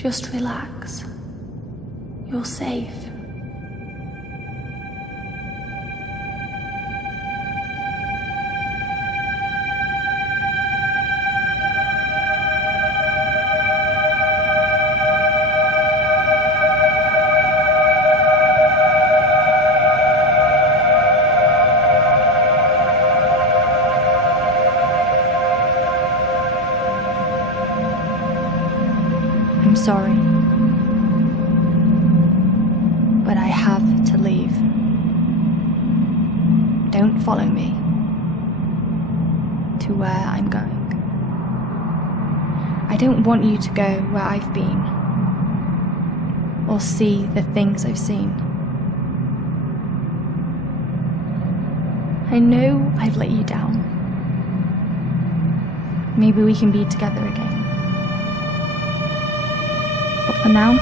Just relax. You're safe. I'm sorry, but I have to leave. Don't follow me to where I'm going. I don't want you to go where I've been or see the things I've seen. I know I've let you down. Maybe we can be together again. But for now,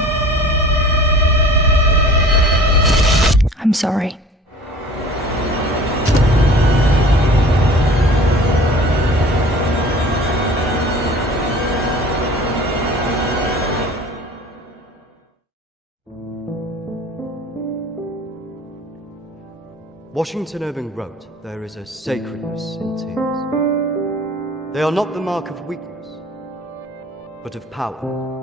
I'm sorry. Washington Irving wrote, "There is a sacredness in tears. They are not the mark of weakness, but of power.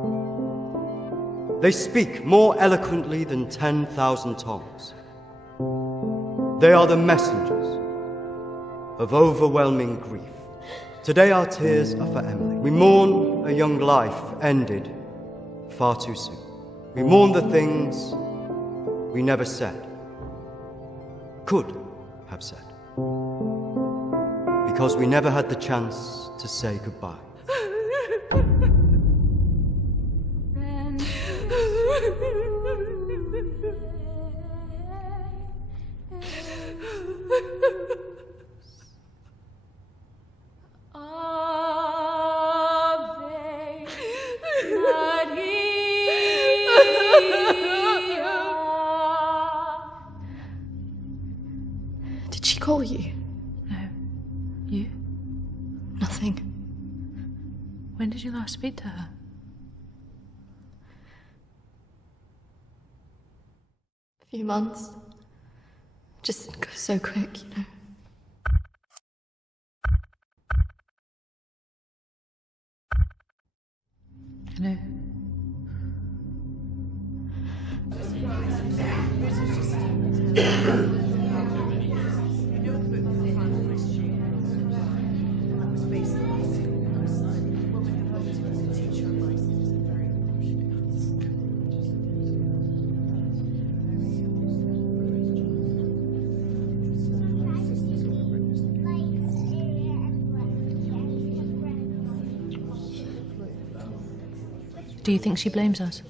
They speak more eloquently than 10,000 tongues. They are the messengers of overwhelming grief. Today our tears are for Emily. We mourn a young life ended far too soon. We mourn the things we never said, could have said, because we never had the chance to say goodbye. Did she call you? No. You? Nothing. When did you last speak to her? A few months. Just goes so quick, you know. No. Do you think she blames us?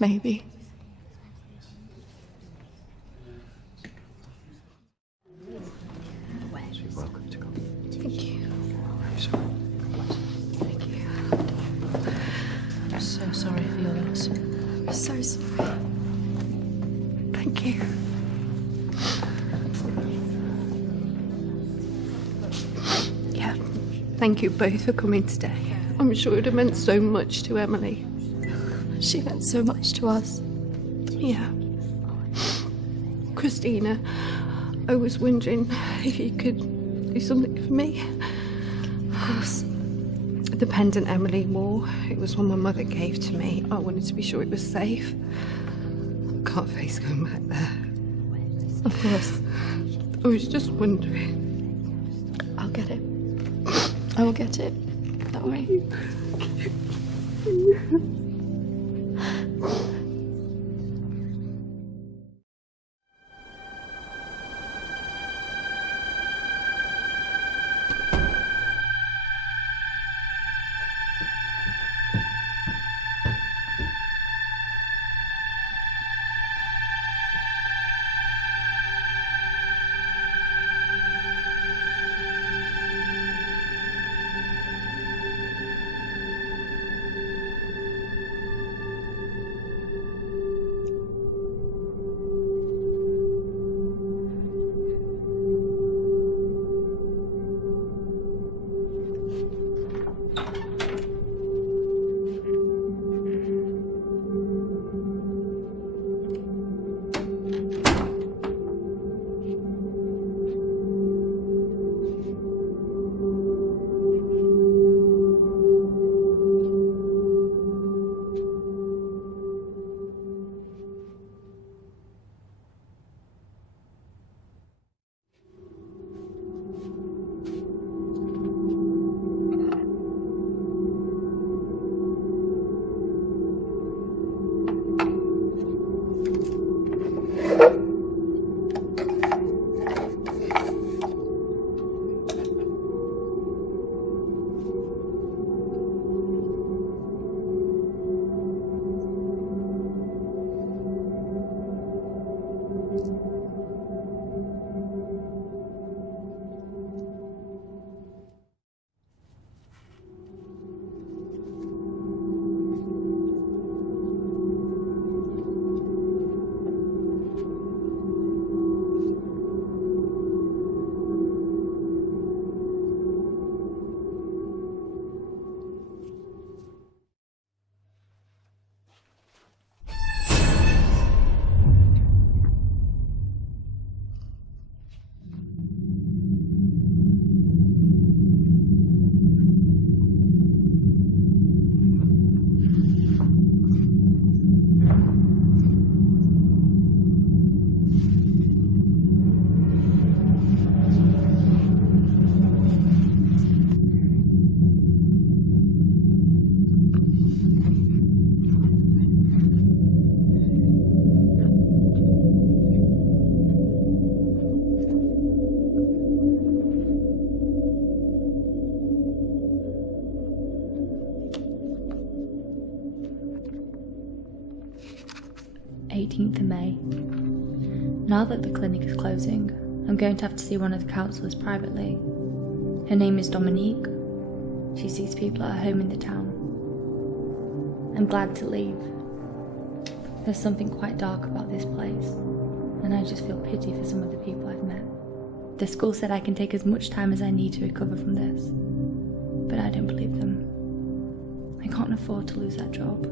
Maybe. You're welcome to come. Thank you. I'm sorry. Thank you. I'm so sorry for your loss. I'm so sorry. Thank you. Yeah, thank you both for coming today. I'm sure it would have meant so much to Emily. She meant so much to us. Yeah. Kristina, I was wondering if you could do something for me. Of course. The pendant Emily wore, it was one my mother gave to me. I wanted to be sure it was safe. Can't face going back there. Of course. I was just wondering. I'll get it. I will get it. Don't worry. 18th of May. Now that the clinic is closing, I'm going to have to see one of the counsellors privately. Her name is Dominique. She sees people at her home in the town. I'm glad to leave. There's something quite dark about this place, and I just feel pity for some of the people I've met. The school said I can take as much time as I need to recover from this, but I don't believe them. I can't afford to lose that job.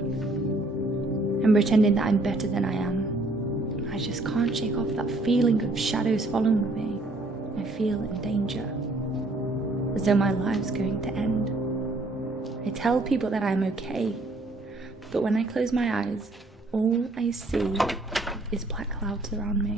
I'm pretending that I'm better than I am. I just can't shake off that feeling of shadows following me. I feel in danger, as though my life's going to end. I tell people that I'm okay, but when I close my eyes, all I see is black clouds around me.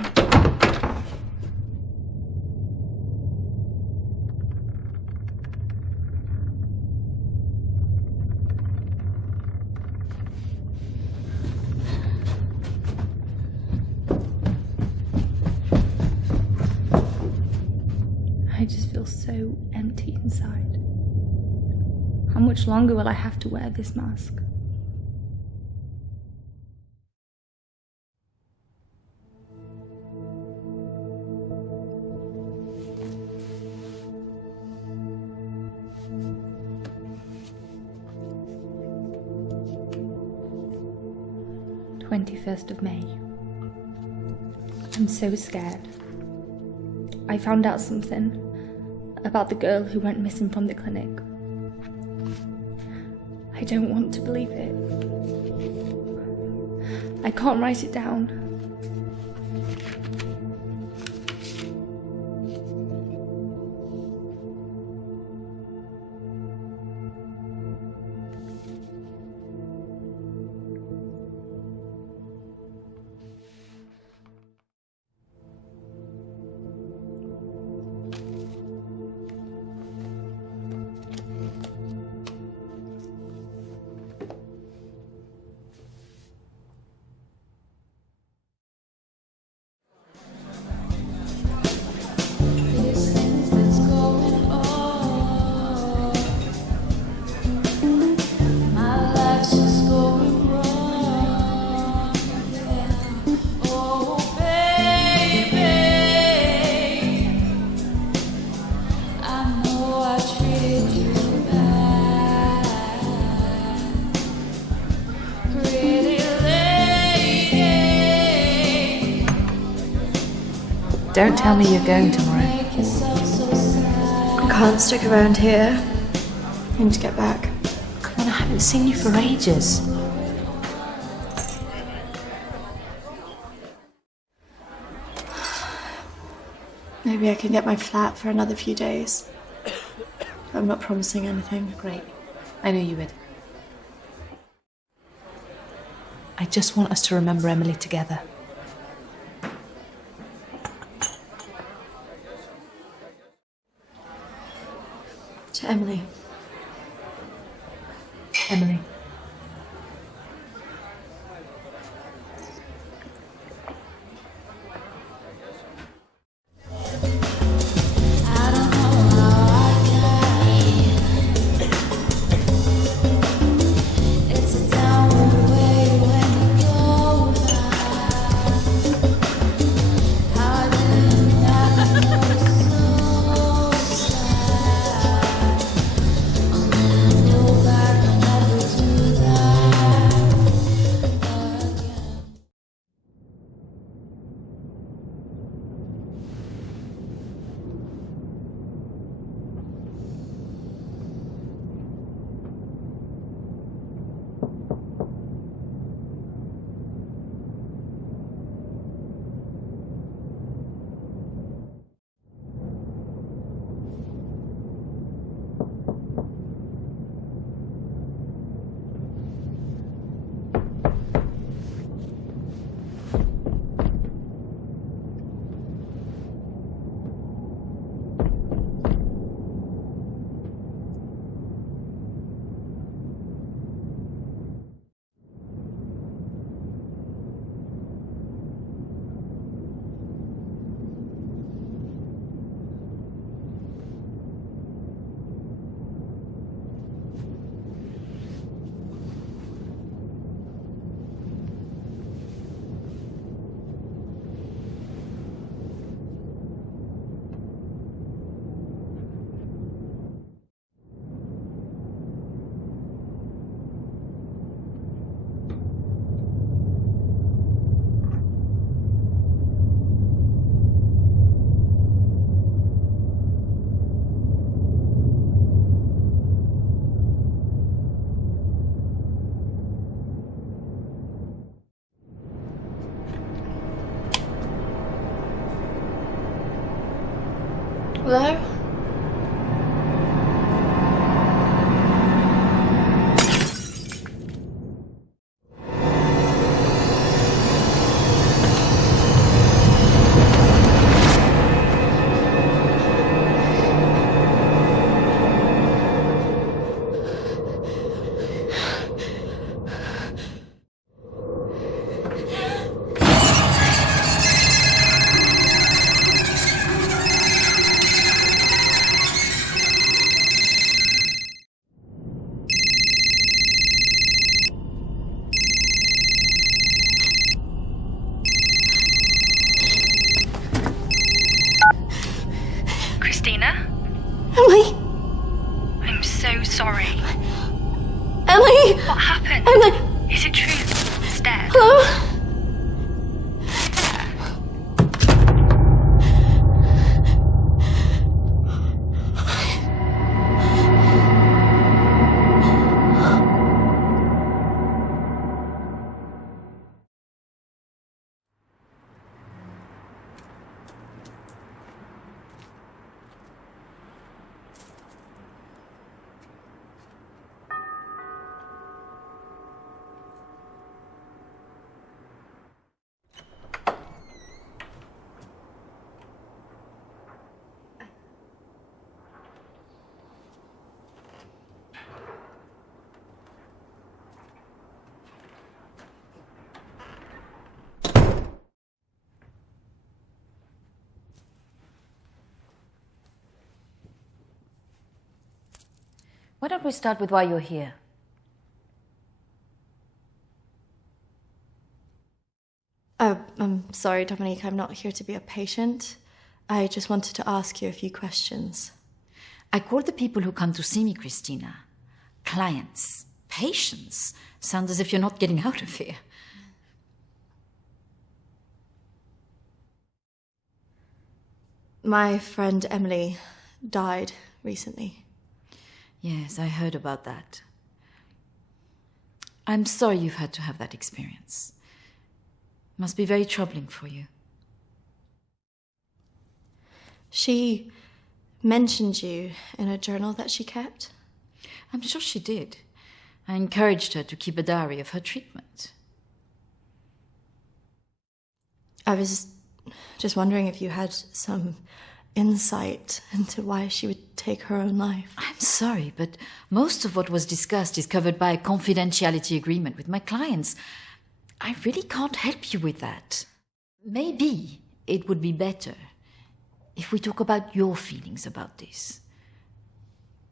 I just feel so empty inside. How much longer will I have to wear this mask? May. I'm so scared. I found out something about the girl who went missing from the clinic. I don't want to believe it. I can't write it down. Don't tell me you're going tomorrow. I can't stick around here. I need to get back. Come on, I haven't seen you for ages. Maybe I can get my flat for another few days. I'm not promising anything. Great. I knew you would. I just want us to remember Emily together. To Emily. Emily. Hello? Kristina? Emily! I'm so sorry. Emily! What happened? Emily! Is it true? It's dead. Hello? Why don't we start with why you're here? I'm sorry, Dominique, I'm not here to be a patient. I just wanted to ask you a few questions. I call the people who come to see me, Kristina, clients. Patients. Sounds as if you're not getting out of here. My friend Emily died recently. Yes, I heard about that. I'm sorry you've had to have that experience. Must be very troubling for you. She mentioned you in a journal that she kept. I'm sure she did. I encouraged her to keep a diary of her treatment. I was just wondering if you had some insight into why she would take her own life. I'm sorry, but most of what was discussed is covered by a confidentiality agreement with my clients. I really can't help you with that. Maybe it would be better if we talk about your feelings about this.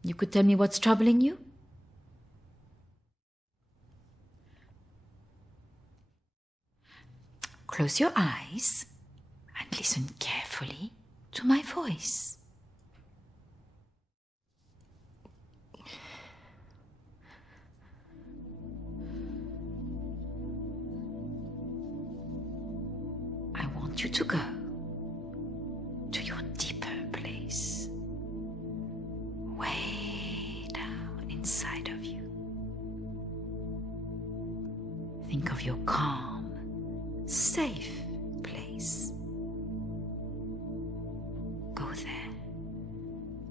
You could tell me what's troubling you? Close your eyes and listen carefully to my voice. I want you to go to your deeper place, way down inside of you. Think of your calm, safe place. Go there,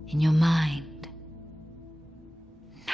in your mind, now.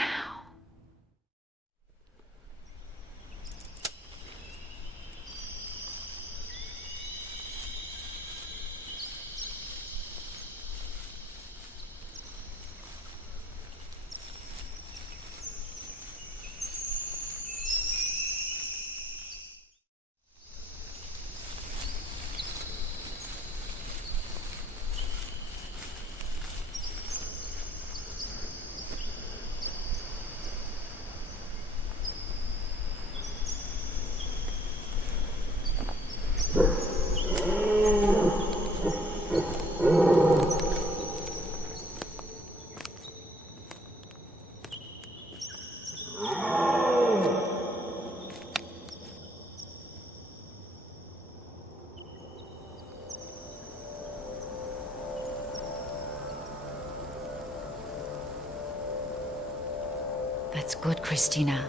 That's good, Kristina.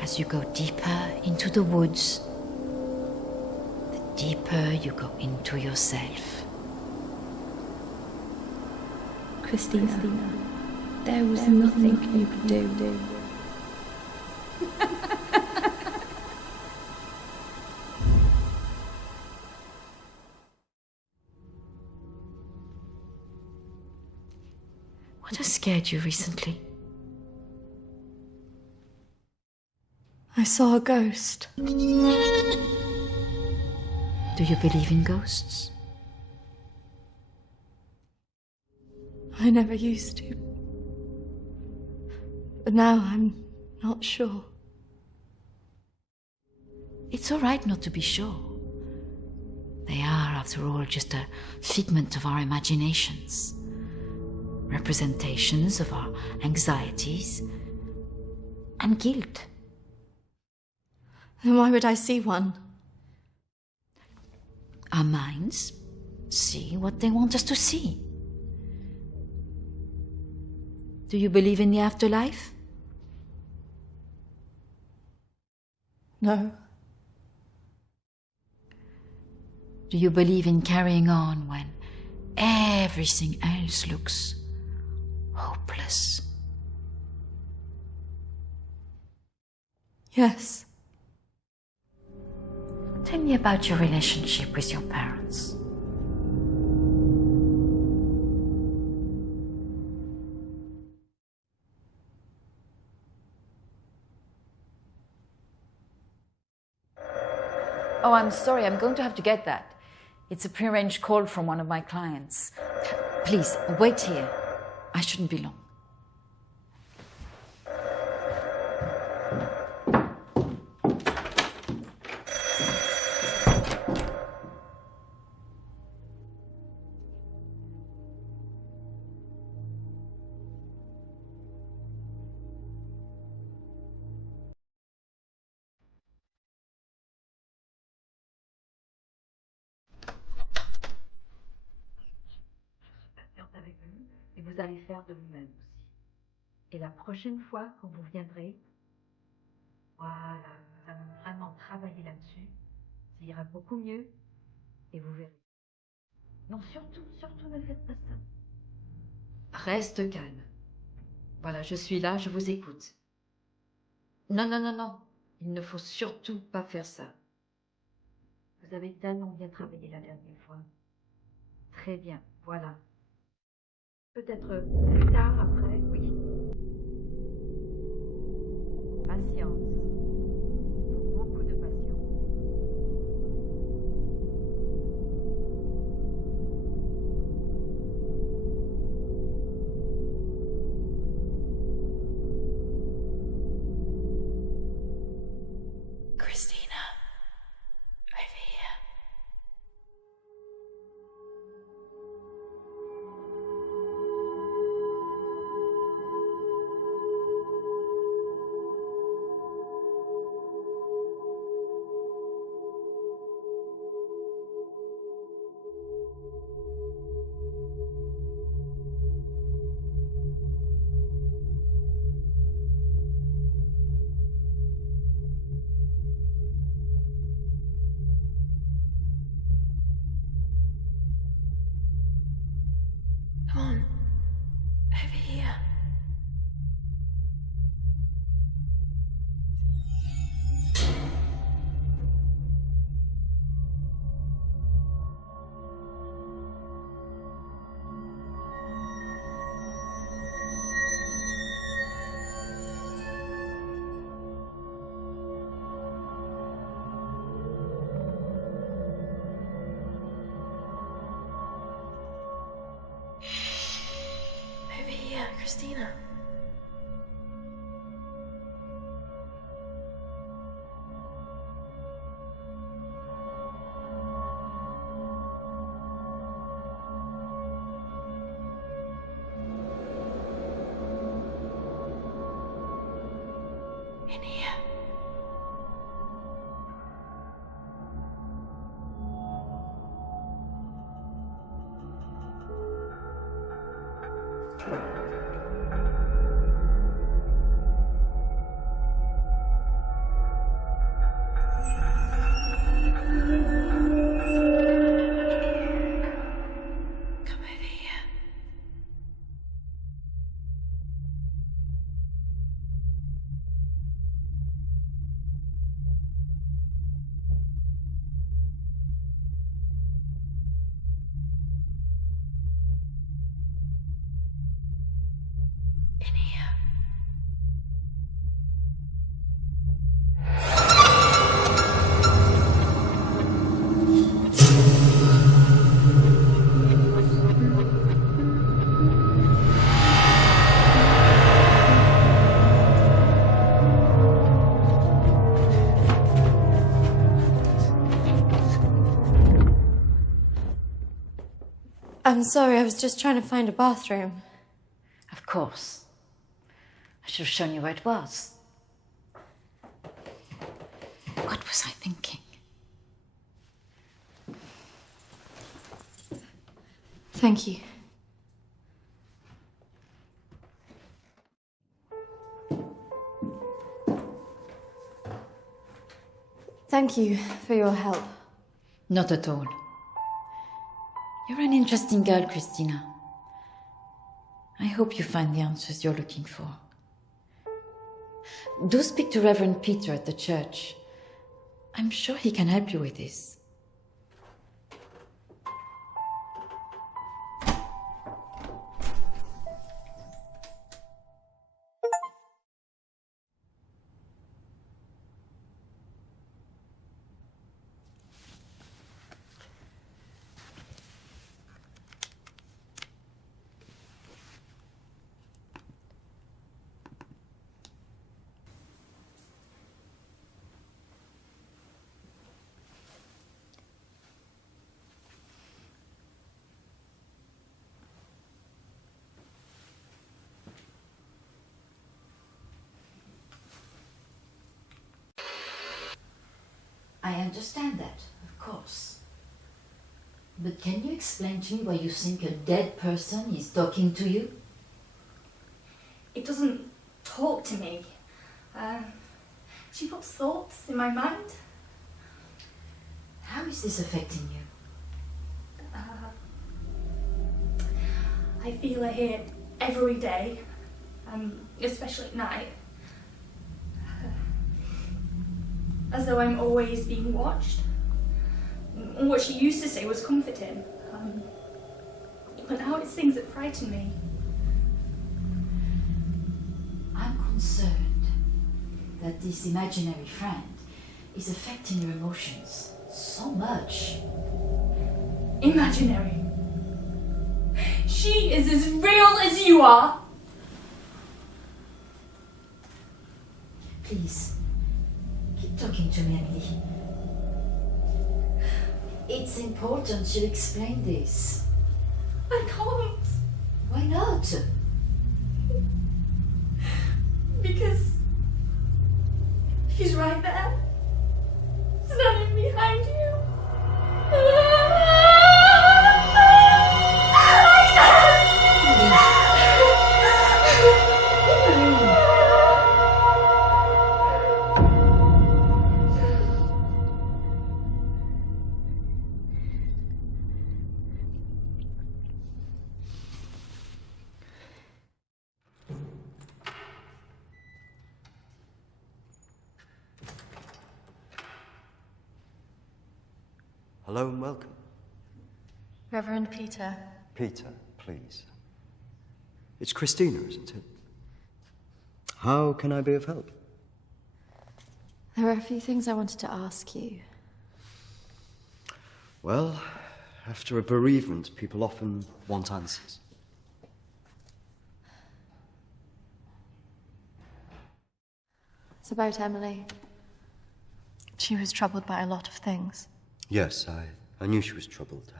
As you go deeper into the woods, the deeper you go into yourself. Kristina, there was nothing you could do. What has scared you recently? I saw a ghost. Do you believe in ghosts? I never used to. But now I'm not sure. It's all right not to be sure. They are, after all, just a figment of our imaginations. Representations of our anxieties and guilt. Then why would I see one? Our minds see what they want us to see. Do you believe in the afterlife? No. Do you believe in carrying on when everything else looks hopeless? Yes. Tell me about your relationship with your parents. Oh, I'm sorry, I'm going to have to get that. It's a prearranged call from one of my clients. Please, wait here. I shouldn't be long. Avec vous et vous allez faire de vous-même aussi. Et la prochaine fois quand vous viendrez, voilà, nous allons vraiment travailler là-dessus. Ça ira beaucoup mieux et vous verrez. Non, surtout ne faites pas ça. Reste calme. Voilà, je suis là, je vous écoute. Non. Il ne faut surtout pas faire ça. Vous avez tellement bien travaillé la dernière fois. Très bien, voilà. Peut-être plus tard, après, oui. Patience. Beaucoup de patience. Kristina, over here. Come on, over here. Over here, Kristina. In here. Come over here. in here. I'm sorry, I was just trying to find a bathroom. Of course. I should have shown you where it was. What was I thinking? Thank you. Thank you for your help. Not at all. You're an interesting girl, Kristina. I hope you find the answers you're looking for. Do speak to Reverend Peter at the church. I'm sure he can help you with this. I understand that, of course. But can you explain to me why you think a dead person is talking to you? It doesn't talk to me. She puts thoughts in my mind. How is this affecting you? I feel her here every day, especially at night. As though I'm always being watched. What she used to say was comforting. But now it's things that frighten me. I'm concerned that this imaginary friend is affecting your emotions so much. Imaginary. She is as real as you are. Please, keep talking to me, Emily. It's important you explain this. I can't. Why not? Because he's right there. Standing behind you. Hello and welcome. Reverend Peter. Peter, please. It's Kristina, isn't it? How can I be of help? There are a few things I wanted to ask you. Well, after a bereavement, people often want answers. It's about Emily. She was troubled by a lot of things. Yes, I knew she was troubled.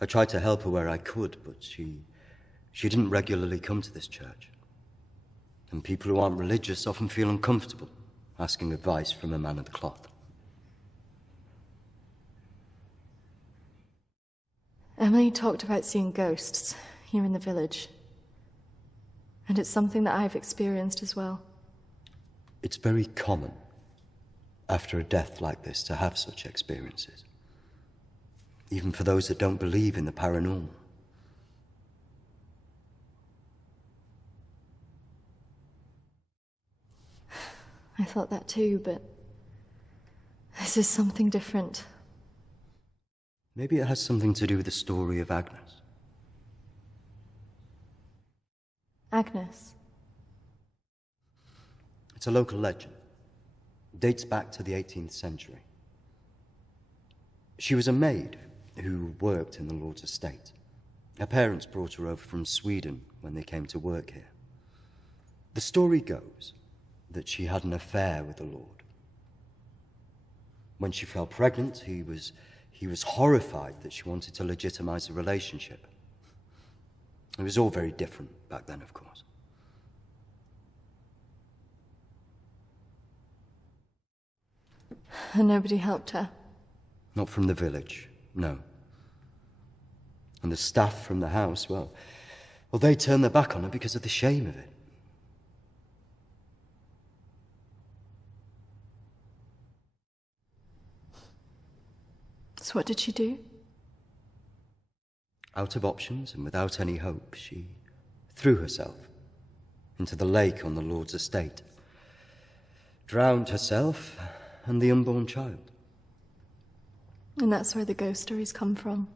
I tried to help her where I could, but she didn't regularly come to this church. And people who aren't religious often feel uncomfortable asking advice from a man of the cloth. Emily talked about seeing ghosts here in the village. And it's something that I've experienced as well. It's very common after a death like this to have such experiences, even for those that don't believe in the paranormal. I thought that too, but this is something different. Maybe it has something to do with the story of Agnes. Agnes. It's a local legend. It dates back to the 18th century. She was a maid who worked in the Lord's estate. Her parents brought her over from Sweden when they came to work here. The story goes that she had an affair with the Lord. When she fell pregnant, he was horrified that she wanted to legitimize the relationship. It was all very different back then, of course. And nobody helped her? Not from the village, no. And the staff from the house, well, they turned their back on her because of the shame of it. So what did she do? Out of options and without any hope, she threw herself into the lake on the Lord's estate, drowned herself and the unborn child. And that's where the ghost stories come from.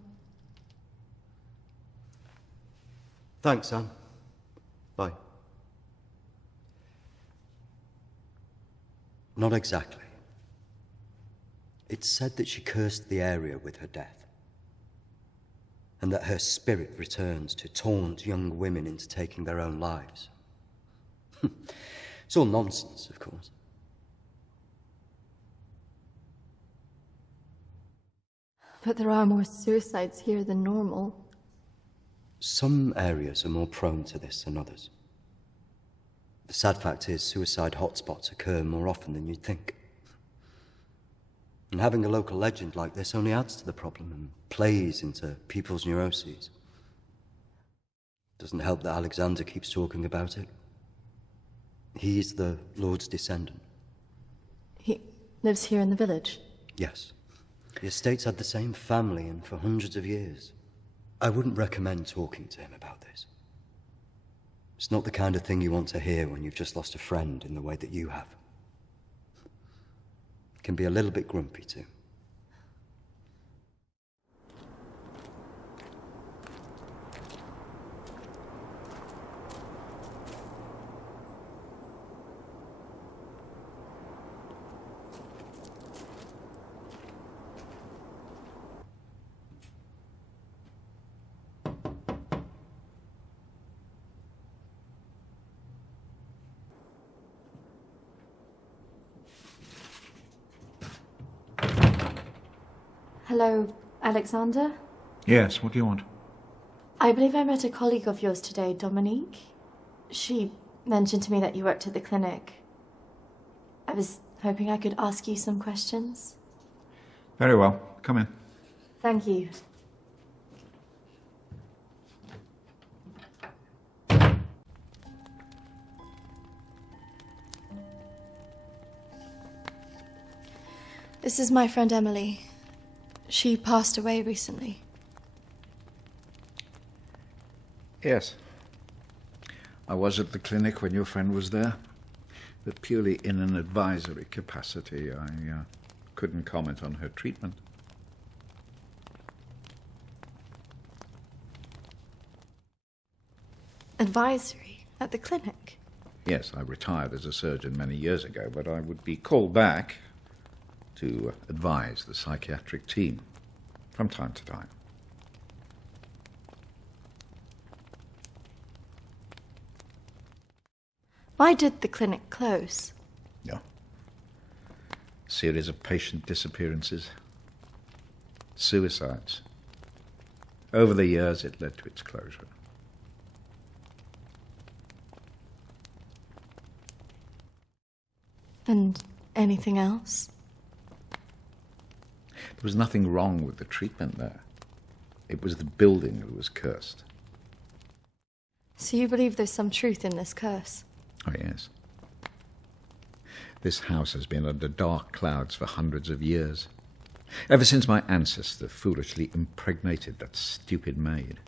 Thanks, Anne. Bye. Not exactly. It's said that she cursed the area with her death, and that her spirit returns to taunt young women into taking their own lives. It's all nonsense, of course. But there are more suicides here than normal. Some areas are more prone to this than others. The sad fact is, suicide hotspots occur more often than you'd think. And having a local legend like this only adds to the problem and plays into people's neuroses. Doesn't help that Alexander keeps talking about it. He's the Lord's descendant. He lives here in the village? Yes. The estate's had the same family and for hundreds of years. I wouldn't recommend talking to him about this. It's not the kind of thing you want to hear when you've just lost a friend in the way that you have. It can be a little bit grumpy too. Hello, Alexander? Yes, what do you want? I believe I met a colleague of yours today, Dominique. She mentioned to me that you worked at the clinic. I was hoping I could ask you some questions. Very well. Come in. Thank you. This is my friend Emily. She passed away recently. Yes. I was at the clinic when your friend was there, but purely in an advisory capacity. I couldn't comment on her treatment. Advisory? At the clinic? Yes, I retired as a surgeon many years ago, but I would be called back to advise the psychiatric team from time to time. Why did the clinic close? Yeah. Series of patient disappearances. Suicides. Over the years, it led to its closure. And anything else? There was nothing wrong with the treatment there. It was the building that was cursed. So you believe there's some truth in this curse? Oh, yes. This house has been under dark clouds for hundreds of years. Ever since my ancestor foolishly impregnated that stupid maid.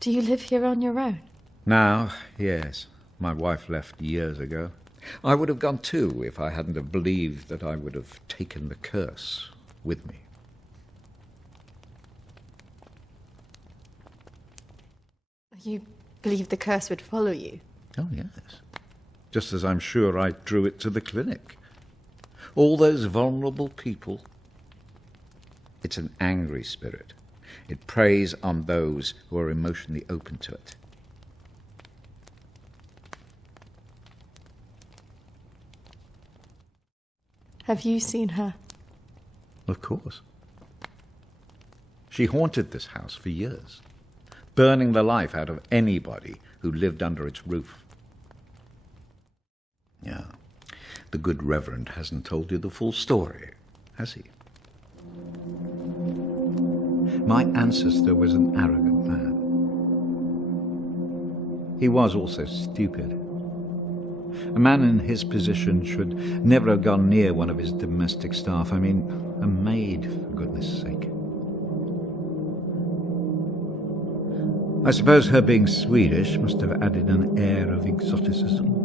Do you live here on your own? Now, yes. My wife left years ago. I would have gone too if I hadn't have believed that I would have taken the curse with me. You believed the curse would follow you? Oh, yes. Just as I'm sure I drew it to the clinic. All those vulnerable people. It's an angry spirit. It preys on those who are emotionally open to it. Have you seen her? Of course. She haunted this house for years, burning the life out of anybody who lived under its roof. Yeah, the good Reverend hasn't told you the full story, has he? My ancestor was an arrogant man. He was also stupid. A man in his position should never have gone near one of his domestic staff. I mean, a maid, for goodness sake. I suppose her being Swedish must have added an air of exoticism.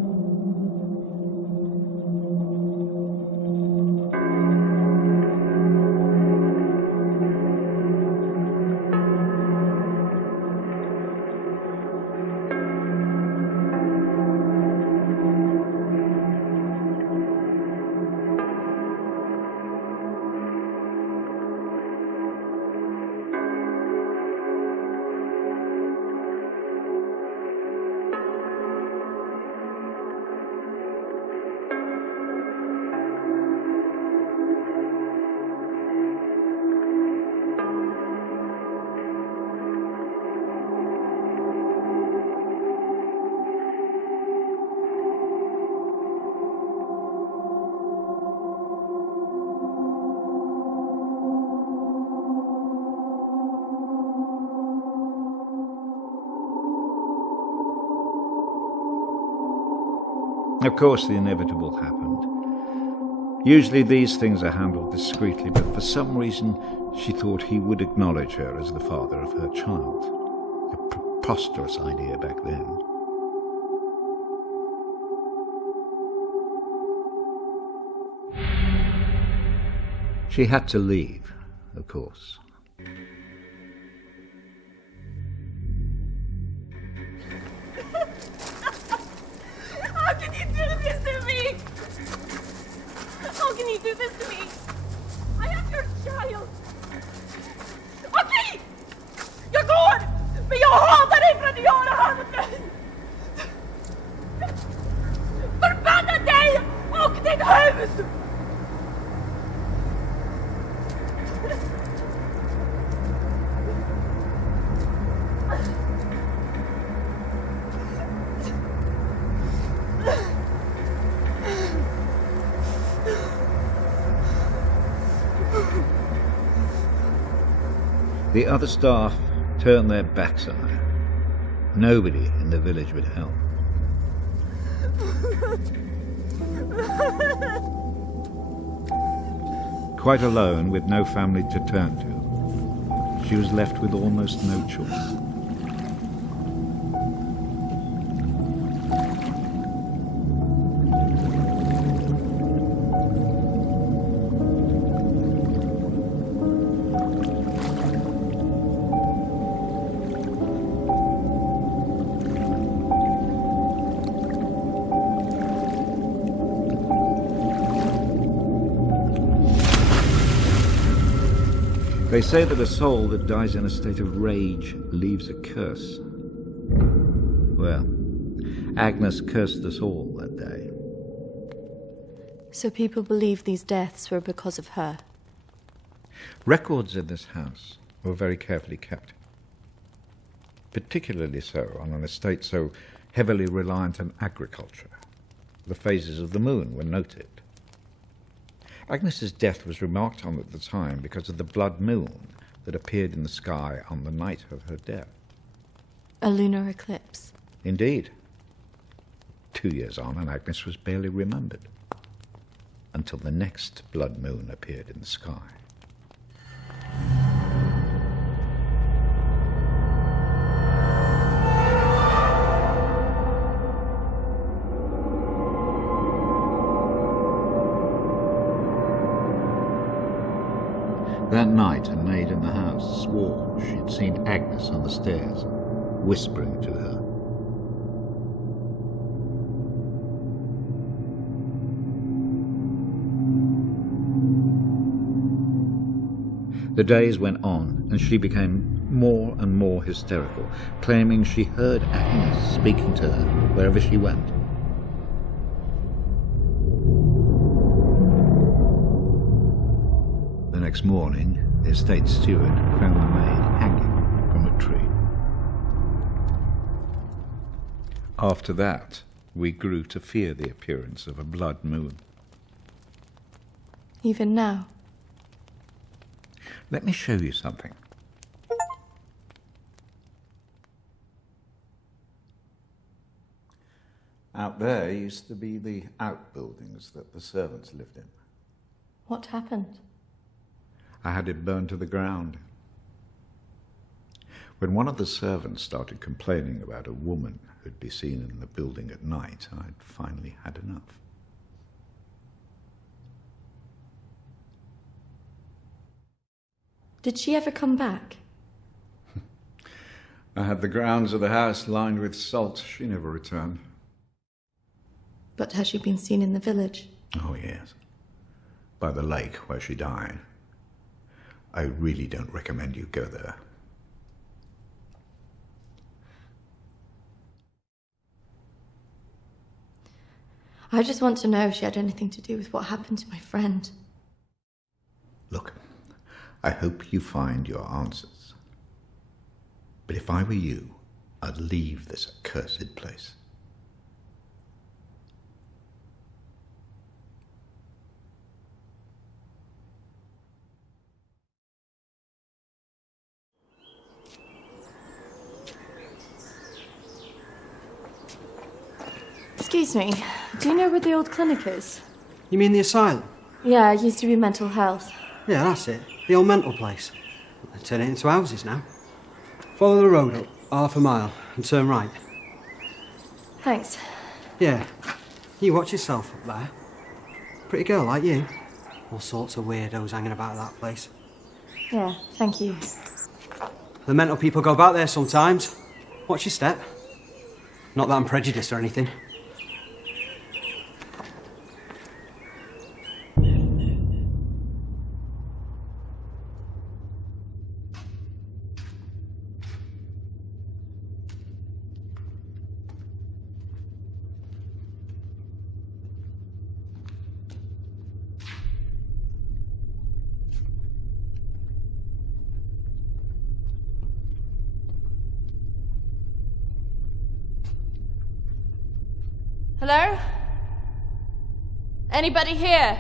Of course, the inevitable happened. Usually these things are handled discreetly, but for some reason she thought he would acknowledge her as the father of her child. A preposterous idea back then. She had to leave, of course. How can you do this to me? How can you do this to me? I am your child. Okej! Jag går! Men jag hatar dig för att du gör det här mot mig! Förbanna dig och ditt hus! The other staff turned their backs on her. Nobody in the village would help. Quite alone, with no family to turn to, she was left with almost no choice. They say that a soul that dies in a state of rage leaves a curse. Well, Agnes cursed us all that day. So people believe these deaths were because of her? Records in this house were very carefully kept. Particularly so on an estate so heavily reliant on agriculture. The phases of the moon were noted. Agnes's death was remarked on at the time because of the blood moon that appeared in the sky on the night of her death. A lunar eclipse? Indeed. 2 years on, and Agnes was barely remembered, until the next blood moon appeared in the sky. That night, a maid in the house swore she'd seen Agnes on the stairs, whispering to her. The days went on, and she became more and more hysterical, claiming she heard Agnes speaking to her wherever she went. The next morning, the estate steward found the maid hanging from a tree. After that, we grew to fear the appearance of a blood moon. Even now? Let me show you something. Out there used to be the outbuildings that the servants lived in. What happened? I had it burned to the ground. When one of the servants started complaining about a woman who'd be seen in the building at night, I'd finally had enough. Did she ever come back? I had the grounds of the house lined with salt. She never returned. But has she been seen in the village? Oh, yes. By the lake where she died. I really don't recommend you go there. I just want to know if she had anything to do with what happened to my friend. Look, I hope you find your answers. But if I were you, I'd leave this accursed place. Excuse me, do you know where the old clinic is? You mean the asylum? Yeah, it used to be mental health. Yeah, that's it. The old mental place. They turn it into houses now. Follow the road up half a mile and turn right. Thanks. Yeah. You watch yourself up there. Pretty girl like you. All sorts of weirdos hanging about that place. Yeah, thank you. The mental people go about there sometimes. Watch your step. Not that I'm prejudiced or anything. Hello? Anybody here?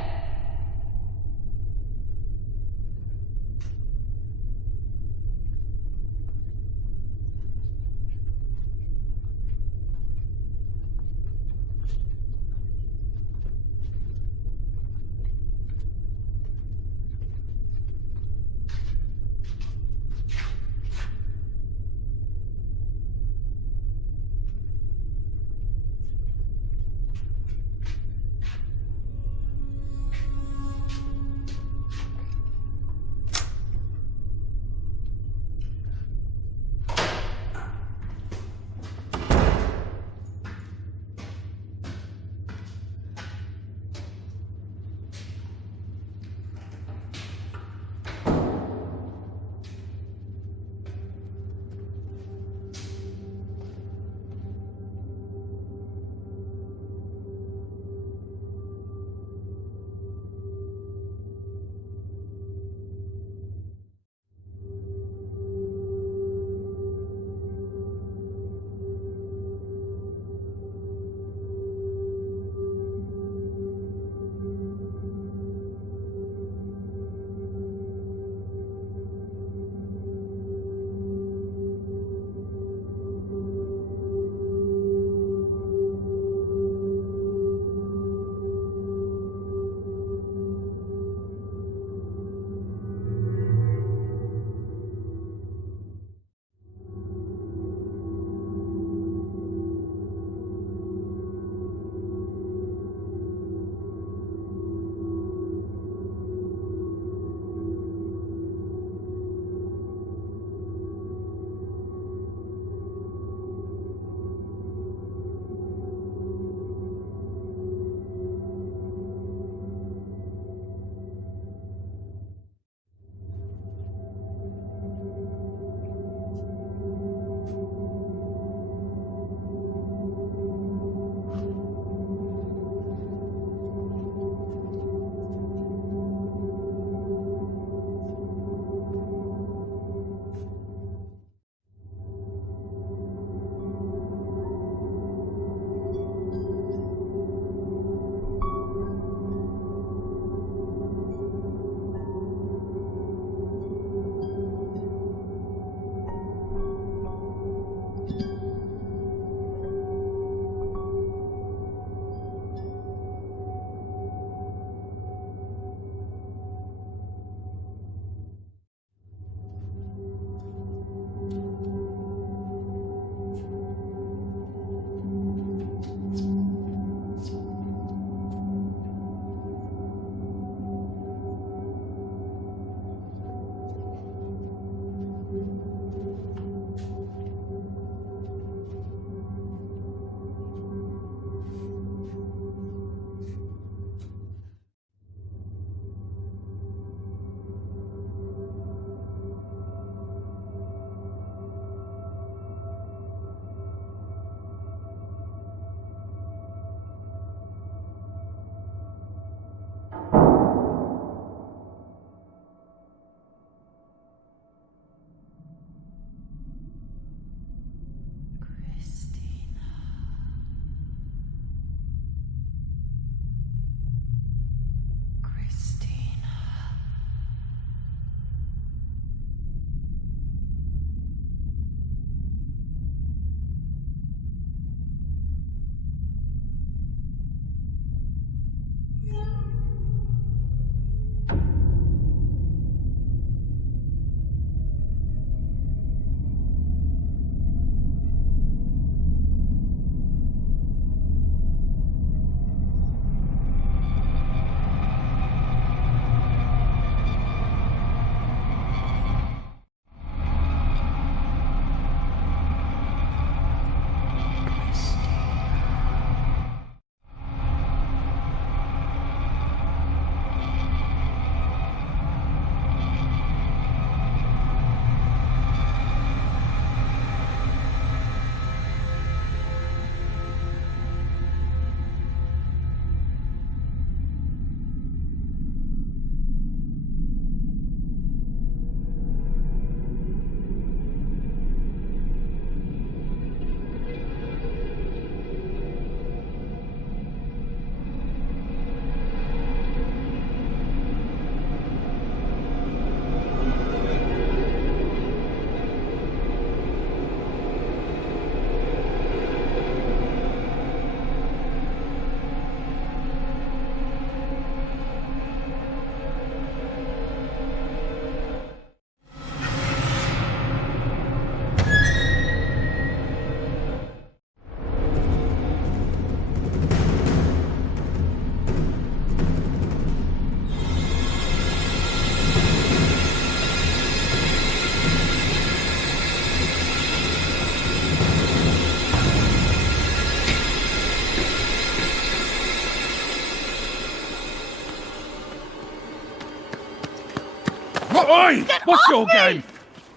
Oi! What's your game?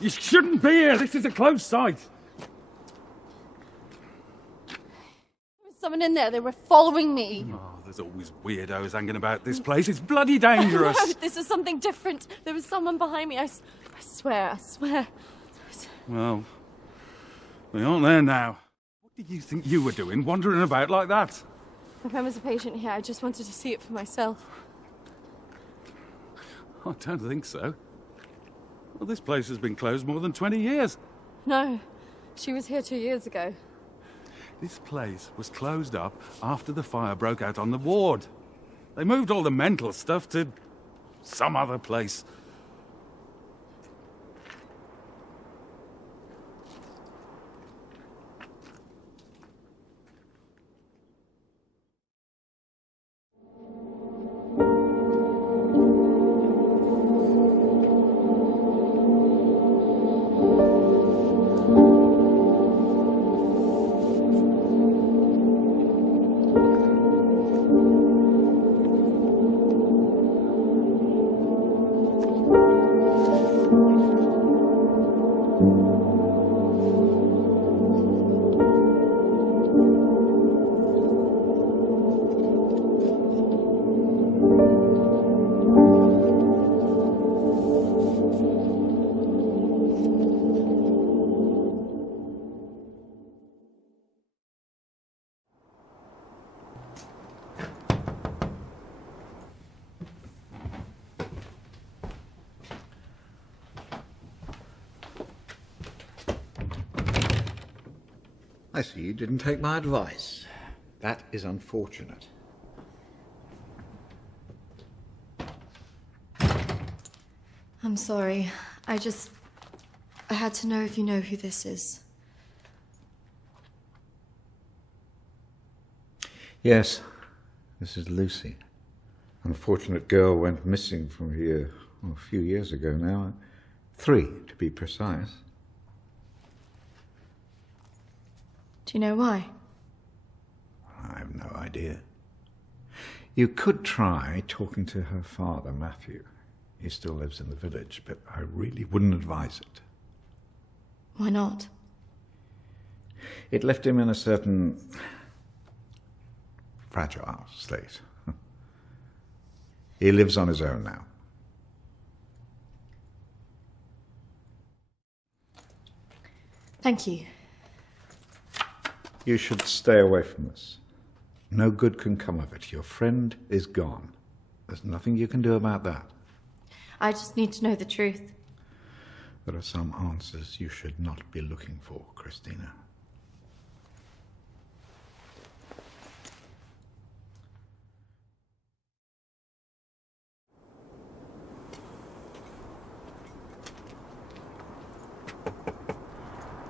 You shouldn't be here. This is a closed site. There was someone in there. They were following me. Oh, there's always weirdos hanging about this place. It's bloody dangerous. No, this is something different. There was someone behind me. I swear. Well, we aren't there now. What did you think you were doing, wandering about like that? My friend was a patient here. I just wanted to see it for myself. I don't think so. Well, this place has been closed more than 20 years. No, she was here 2 years ago. This place was closed up after the fire broke out on the ward. They moved all the mental stuff to some other place. I see you didn't take my advice. That is unfortunate. I'm sorry. I had to know if you know who this is. Yes, this is Lucy. Unfortunate girl went missing from here a few years ago now. 3, to be precise. Do you know why? I have no idea. You could try talking to her father, Matthew. He still lives in the village, but I really wouldn't advise it. Why not? It left him in a certain fragile state. He lives on his own now. Thank you. You should stay away from this. No good can come of it. Your friend is gone. There's nothing you can do about that. I just need to know the truth. There are some answers you should not be looking for, Kristina.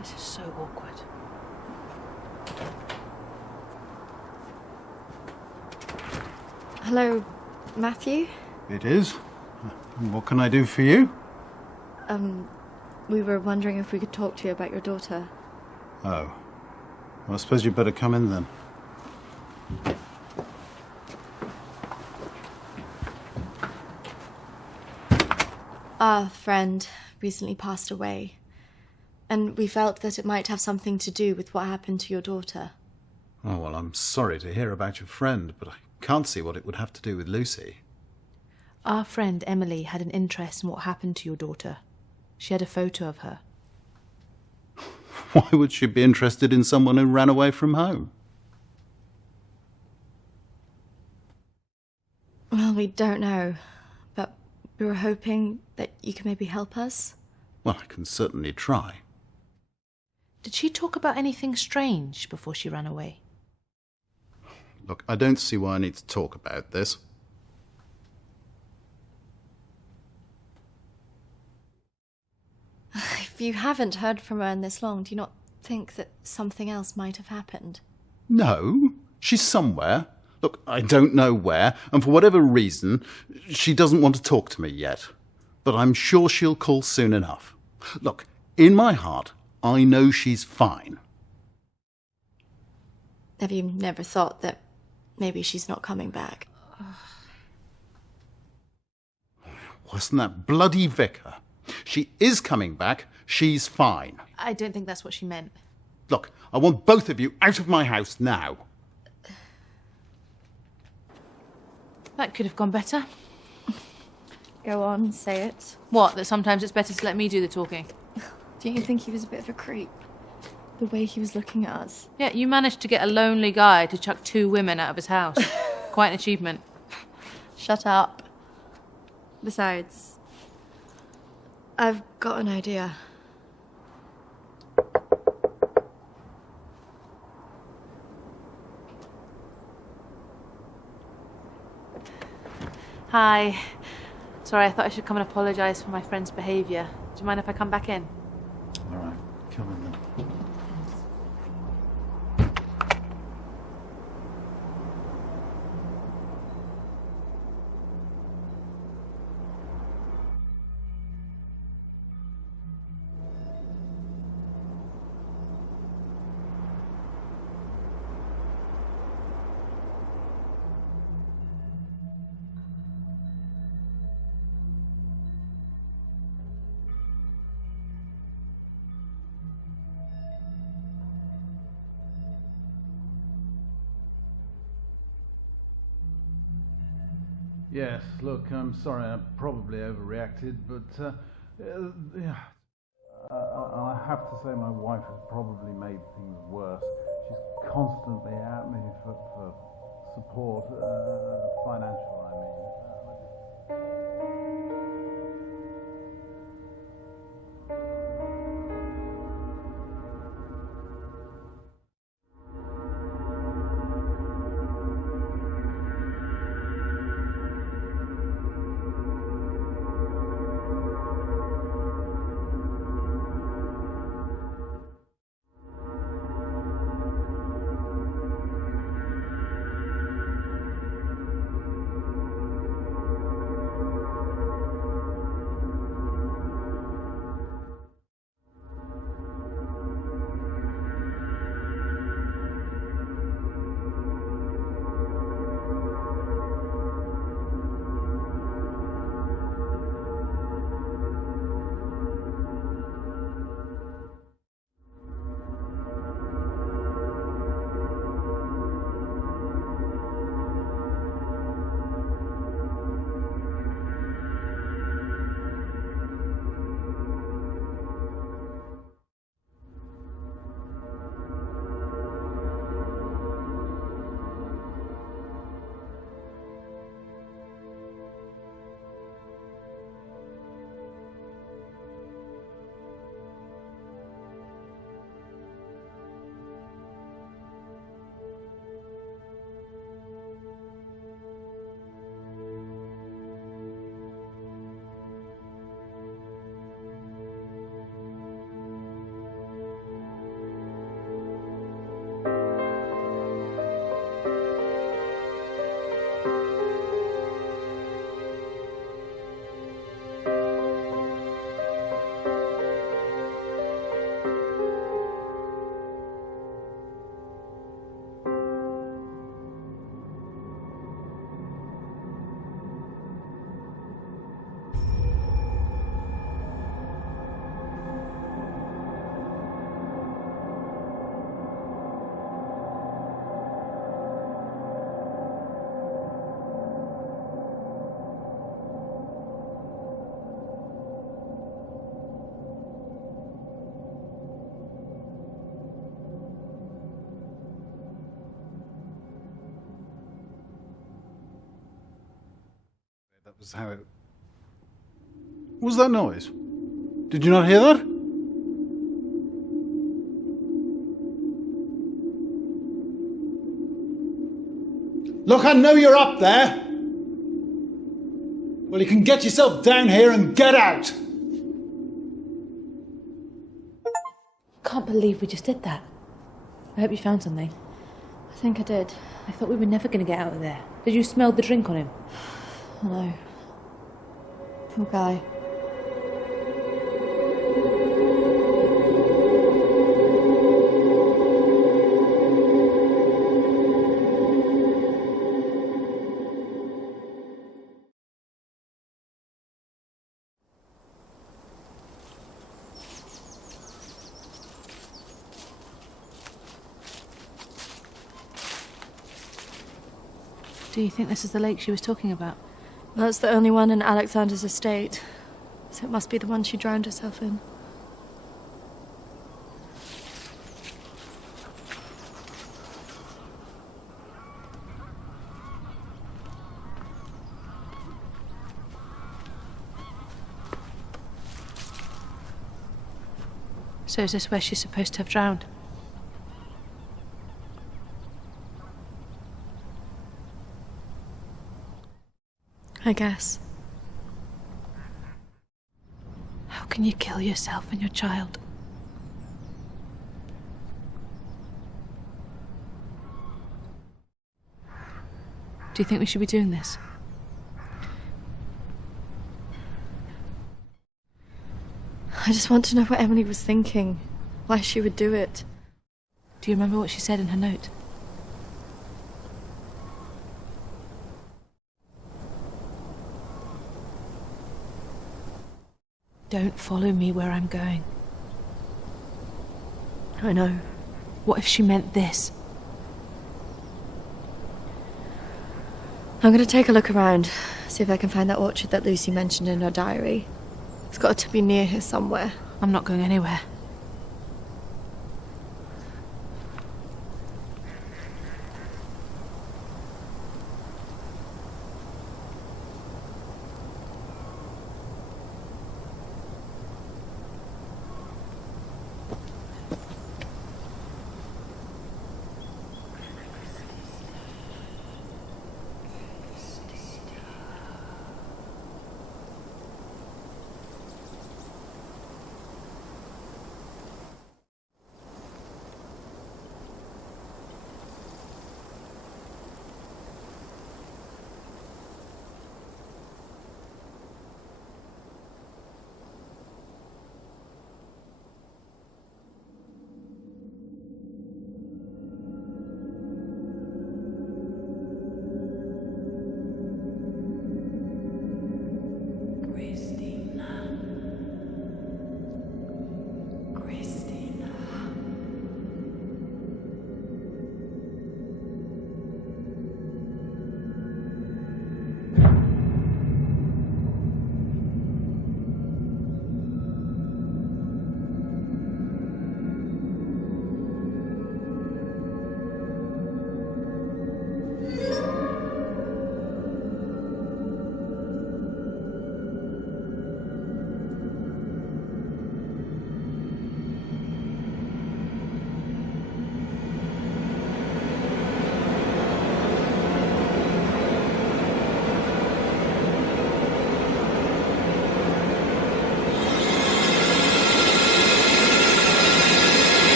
This is so awkward. Hello, Matthew? It is. What can I do for you? We were wondering if we could talk to you about your daughter. Oh. Well, I suppose you'd better come in then. Our friend recently passed away, and we felt that it might have something to do with what happened to your daughter. Oh, well, I'm sorry to hear about your friend, but I can't see what it would have to do with Lucy. Our friend Emily had an interest in what happened to your daughter. She had a photo of her. Why would she be interested in someone who ran away from home? Well, we don't know, but we were hoping that you could maybe help us. Well, I can certainly try. Did she talk about anything strange before she ran away? Look, I don't see why I need to talk about this. If you haven't heard from her in this long, do you not think that something else might have happened? No, she's somewhere. Look, I don't know where, and for whatever reason, she doesn't want to talk to me yet. But I'm sure she'll call soon enough. Look, in my heart, I know she's fine. Have you never thought that maybe she's not coming back? Wasn't that bloody vicar? She is coming back. She's fine. I don't think that's what she meant. Look, I want both of you out of my house now. That could have gone better. Go on, say it. What, that sometimes it's better to let me do the talking? Don't you think he was a bit of a creep? The way he was looking at us. Yeah, you managed to get a lonely guy to chuck 2 women out of his house. Quite an achievement. Shut up. Besides, I've got an idea. Hi. Sorry, I thought I should come and apologise for my friend's behaviour. Do you mind if I come back in? All right, come in then. Yes, look, I'm sorry, I probably overreacted, but yeah, I have to say my wife has probably made things worse. She's constantly at me for support, financial, I mean. That was how it... What was that noise? Did you not hear that? Look, I know you're up there. Well, you can get yourself down here and get out. Can't believe we just did that. I hope you found something. I think I did. I thought we were never going to get out of there. Did you smell the drink on him? No. Poor guy. Do you think this is the lake she was talking about? That's the only one in Alexander's estate, so it must be the one she drowned herself in. So is this where she's supposed to have drowned? I guess. How can you kill yourself and your child? Do you think we should be doing this? I just want to know what Emily was thinking, why she would do it. Do you remember what she said in her note? Don't follow me where I'm going. I know. What if she meant this? I'm going to take a look around, see if I can find that orchard that Lucy mentioned in her diary. It's got to be near here somewhere. I'm not going anywhere.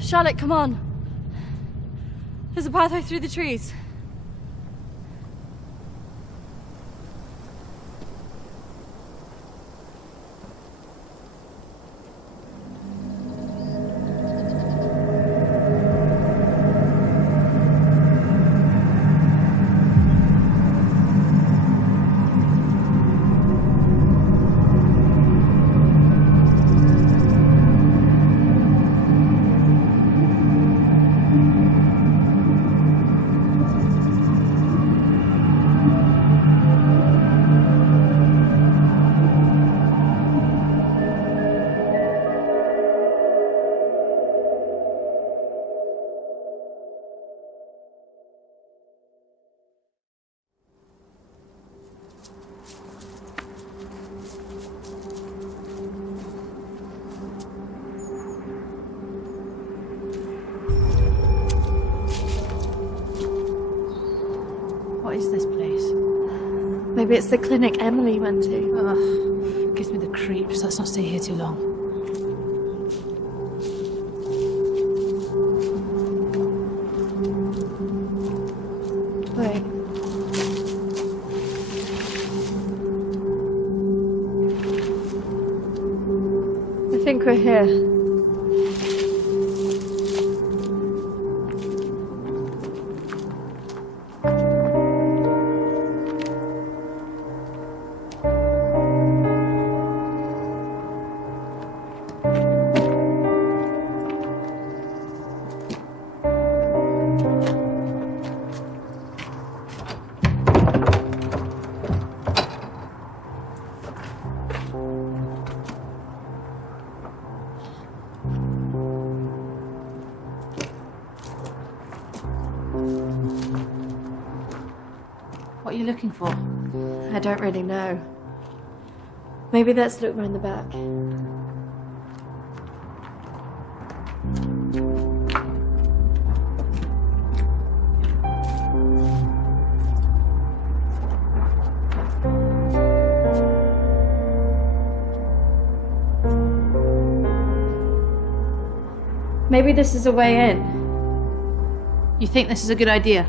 Charlotte, come on. There's a pathway through the trees. What is this place? Maybe it's the clinic Emily went to. Ugh, gives me the creeps. Let's not stay here too long. Wait. I think we're here. you looking for? I don't really know. Maybe let's look round the back. Maybe this is a way in. You think this is a good idea?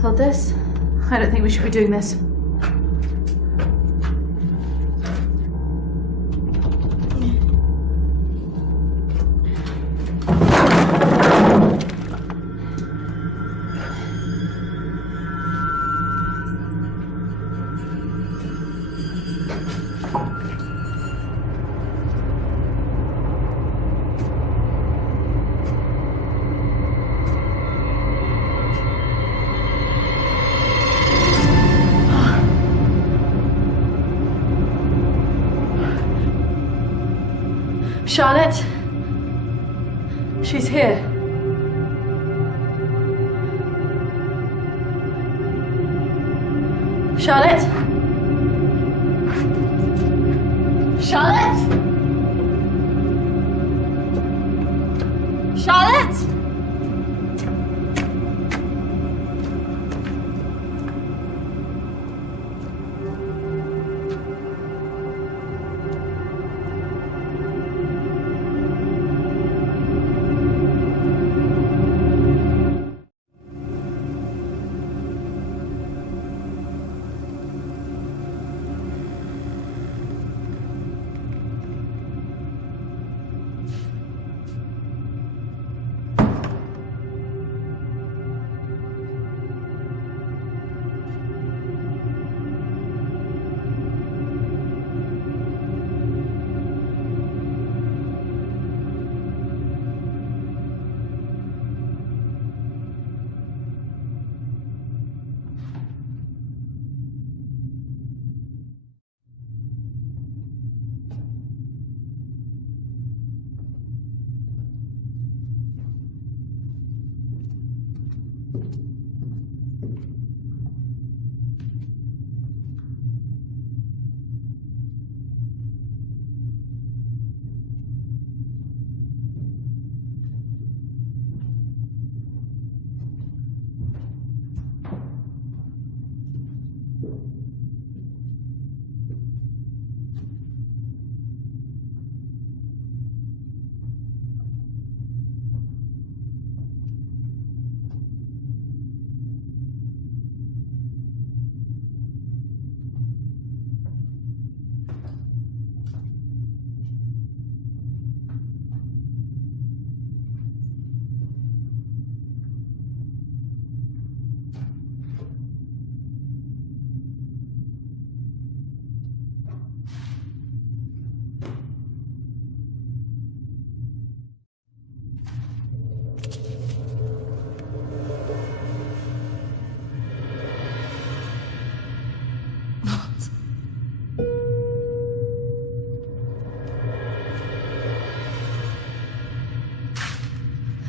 Hold this. I don't think we should be doing this. Charlotte? She's here. Charlotte? Charlotte? Charlotte?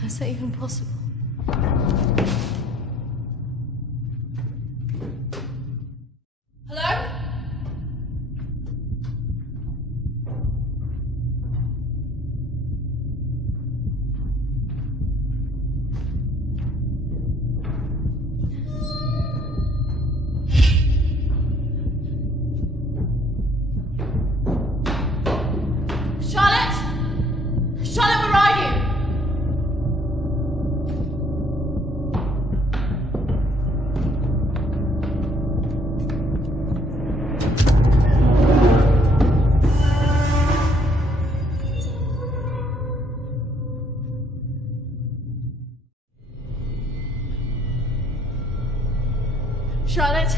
Is that even possible? Hello? Charlotte? Charlotte, where are you? Charlotte?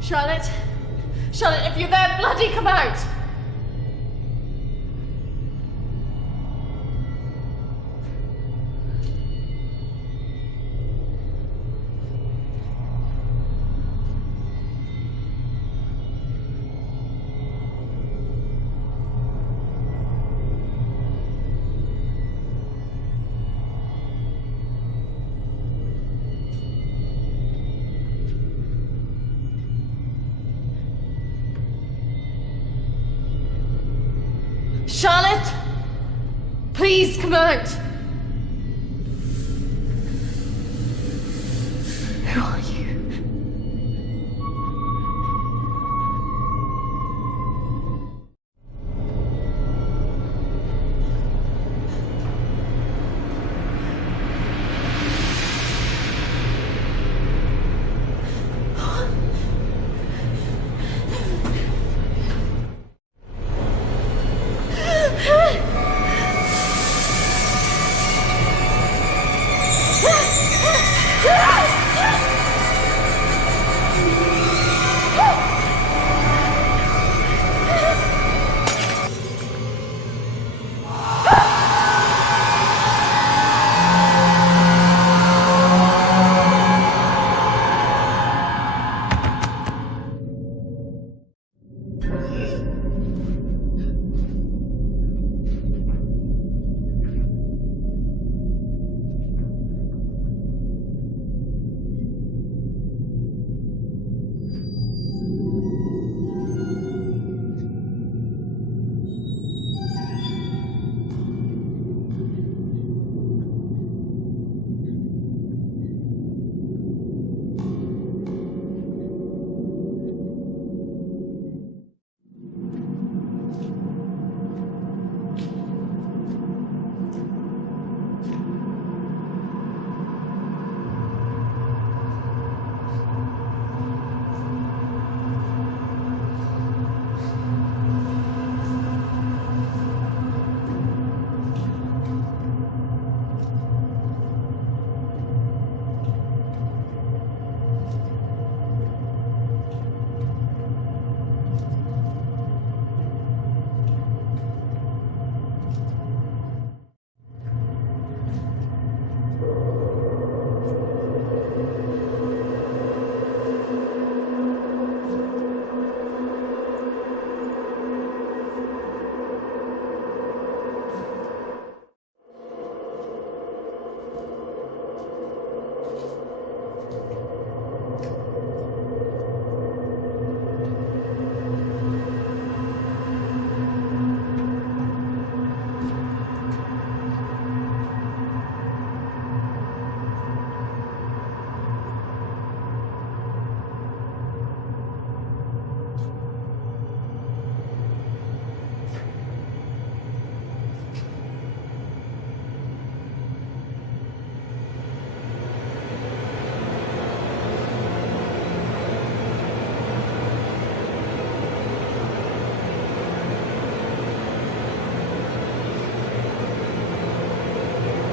Charlotte? Charlotte, if you're there, bloody come out! Charlotte! Please come out! Who are you?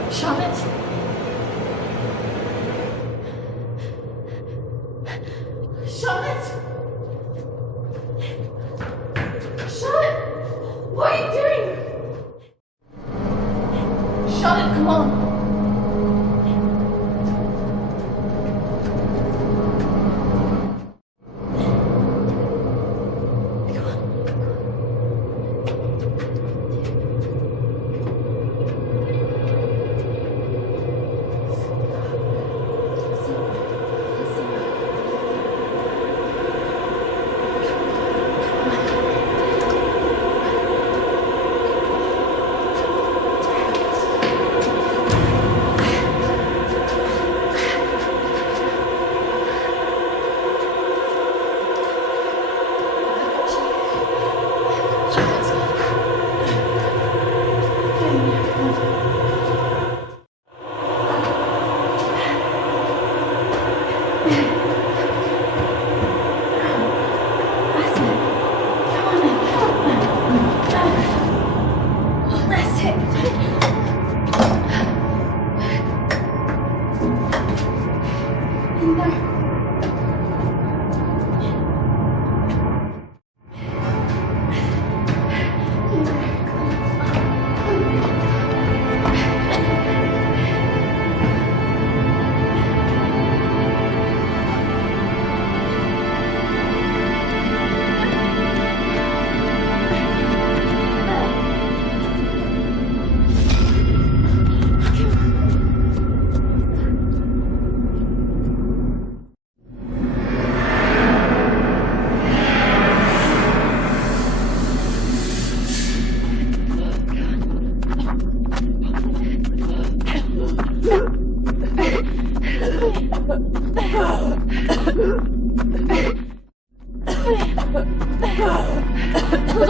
Charlotte? Charlotte? Charlotte? What are you doing? Charlotte, come on.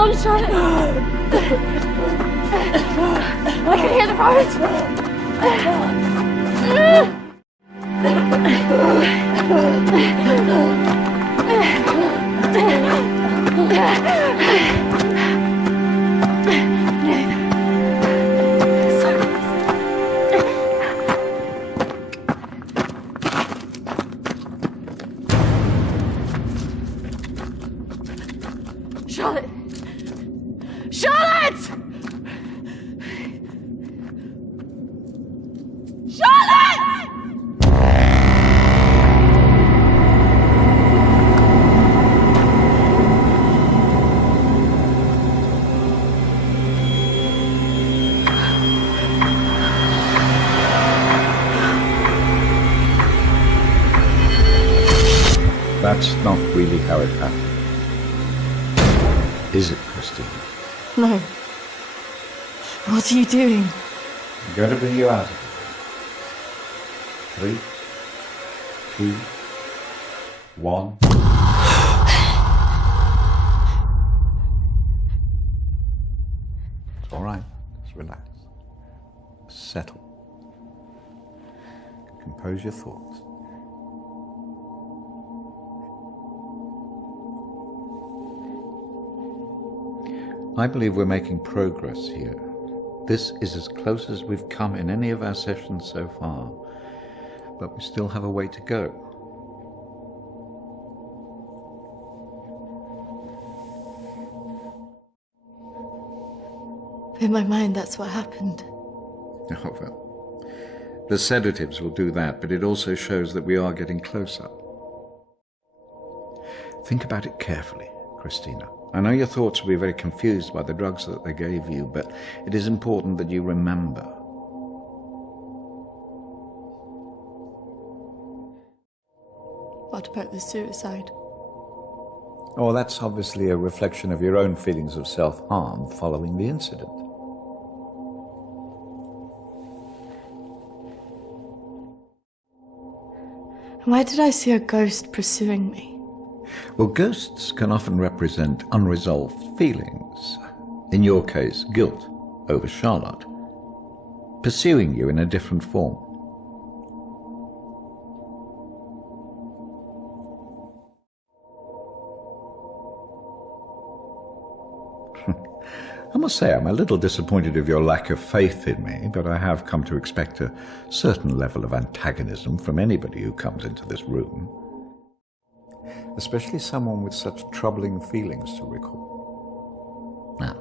on, Charlotte. I can hear the road. Charlotte! Charlotte! Charlotte! That's not really how it happened. Is it, Kristina? No. What are you doing? I'm going to bring you out of it. 3, 2, 1. It's all right. Just relax. Settle. Compose your thoughts. I believe we're making progress here. This is as close as we've come in any of our sessions so far, but we still have a way to go. In my mind, that's what happened. Oh, well. The sedatives will do that, but it also shows that we are getting closer. Think about it carefully, Kristina. I know your thoughts will be very confused by the drugs that they gave you, but it is important that you remember. What about the suicide? Oh, that's obviously a reflection of your own feelings of self-harm following the incident. Why did I see a ghost pursuing me? Well, ghosts can often represent unresolved feelings. In your case, guilt over Charlotte, pursuing you in a different form. I must say I'm a little disappointed of your lack of faith in me, but I have come to expect a certain level of antagonism from anybody who comes into this room. Especially someone with such troubling feelings to recall. Now,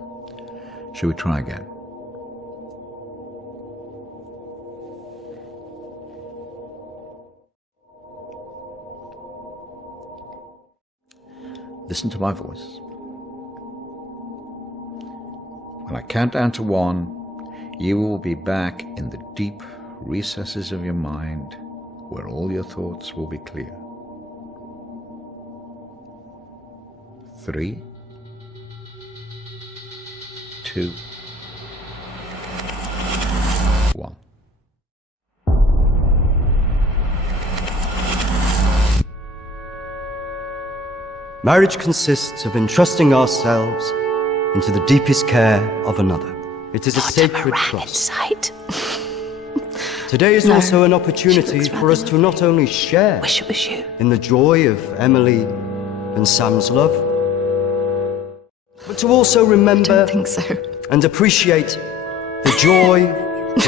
shall we try again? Listen to my voice. When I count down to 1, you will be back in the deep recesses of your mind where all your thoughts will be clear. 3, 2, 1. Marriage consists of entrusting ourselves into the deepest care of another. It is a sacred trust. Today is also an opportunity for us to not only share in the joy of Emily and Sam's love, but to also remember and appreciate the joy,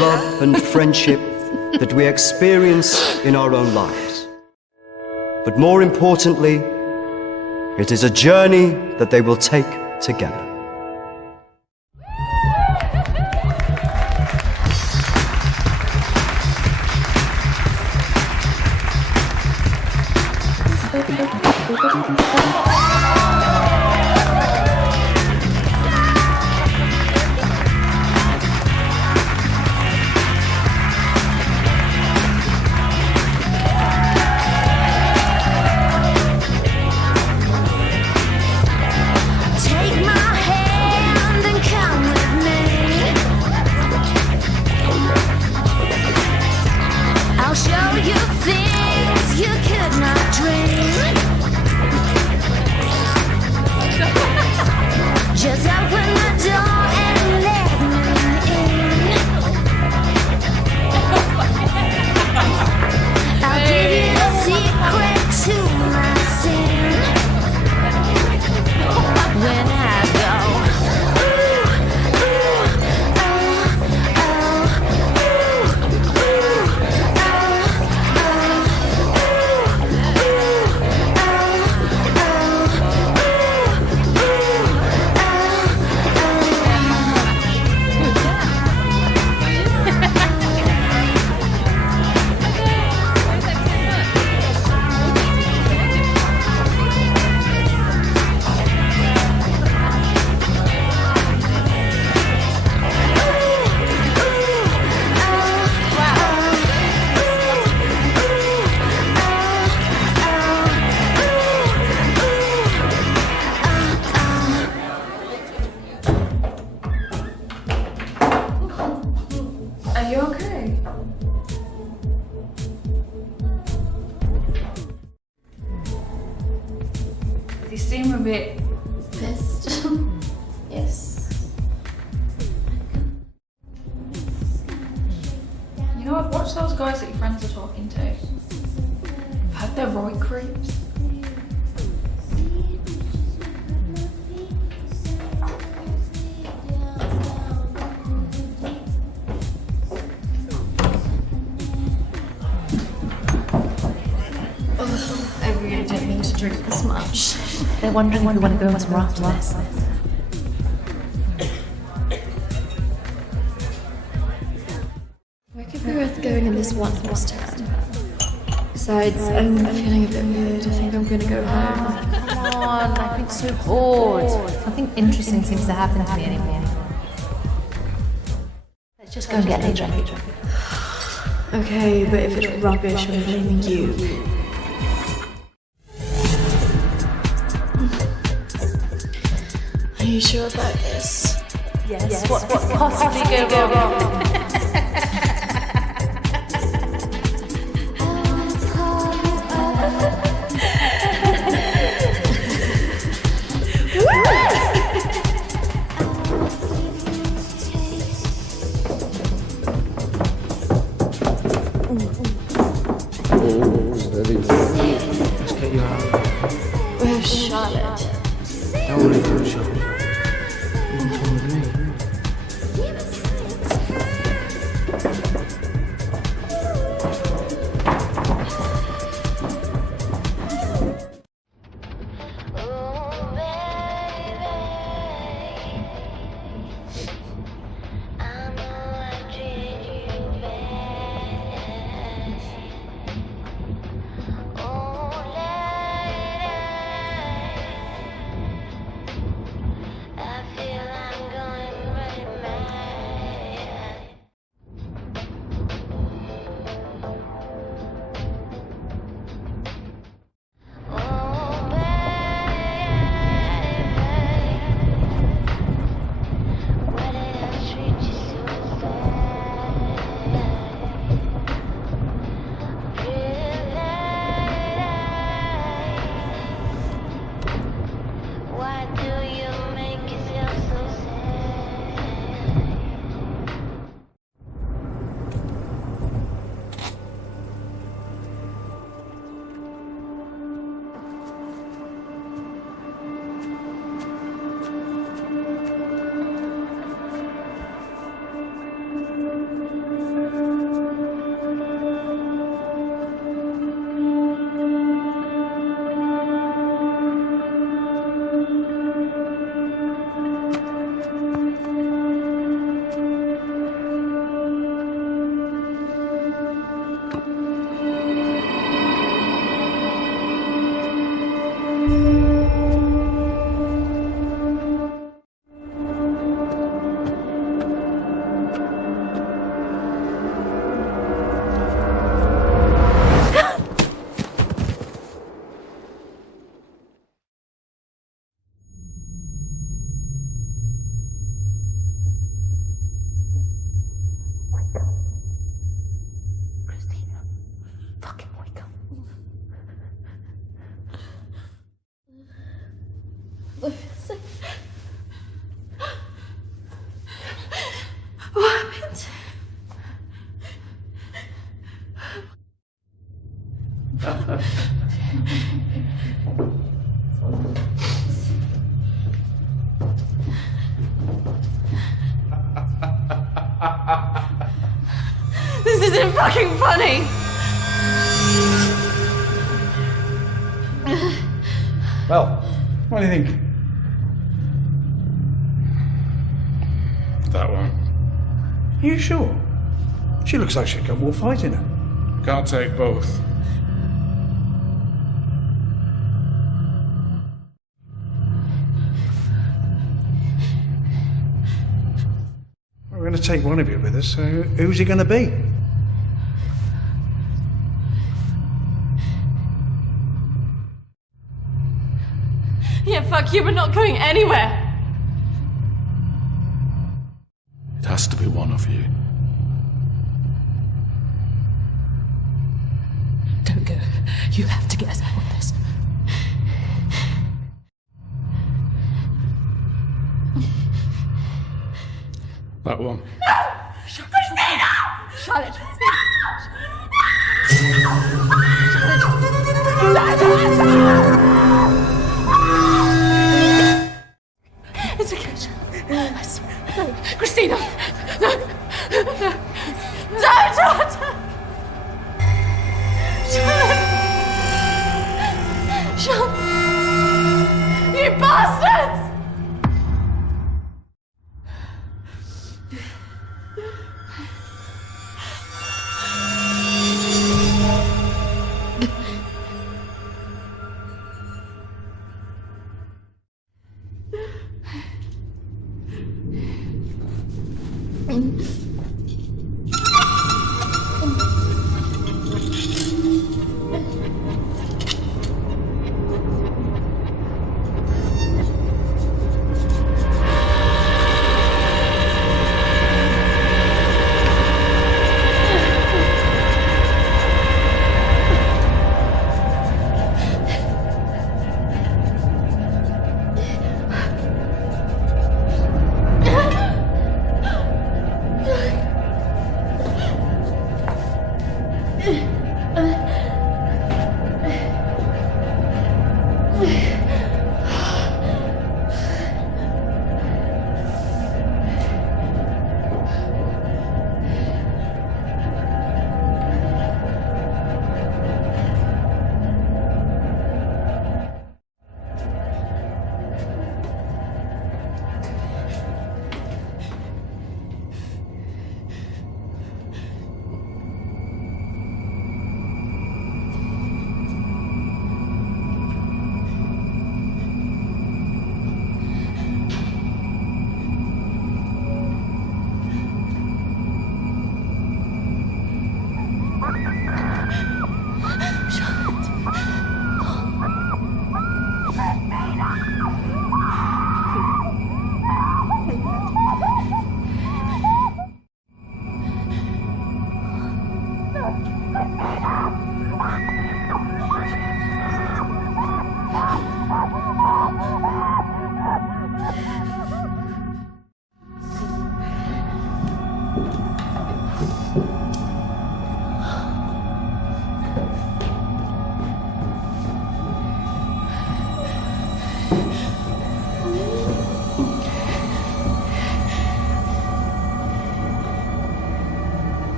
love and friendship that we experience in our own lives. But more importantly, it is a journey that they will take together. They seem a bit Pissed? Yes. You know, I've watched those guys that your friends are talking to. I've heard they're right creeps. I really didn't mean to drink this much. They're wondering if we want to go on some raft less. Where could we worth going in this one this time? Besides, I'm feeling a bit weird. I think I'm gonna go home. Come on, I've been so bored. Nothing interesting seems to happen to me anymore. Let's just go and get a drink. Okay, but if it's rubbish, I'm blaming you. Are you sure about this? Yes. What could possibly go wrong? Let's get you out. Where's Charlotte? Don't worry about Charlotte. You can come with me. What happened? This isn't fucking funny! Well, what do you think? That one. Are you sure? She looks like she's got more fight in her. Can't take both. We're going to take one of you with us, so who's he going to be? Yeah, fuck you, we're not going anywhere! It has to be one of you. Don't go. You have to get us out of this. That one. Kristina! Charlotte. It's okay. I swear. No. Kristina! No! Don't! Charlotte! You bastards!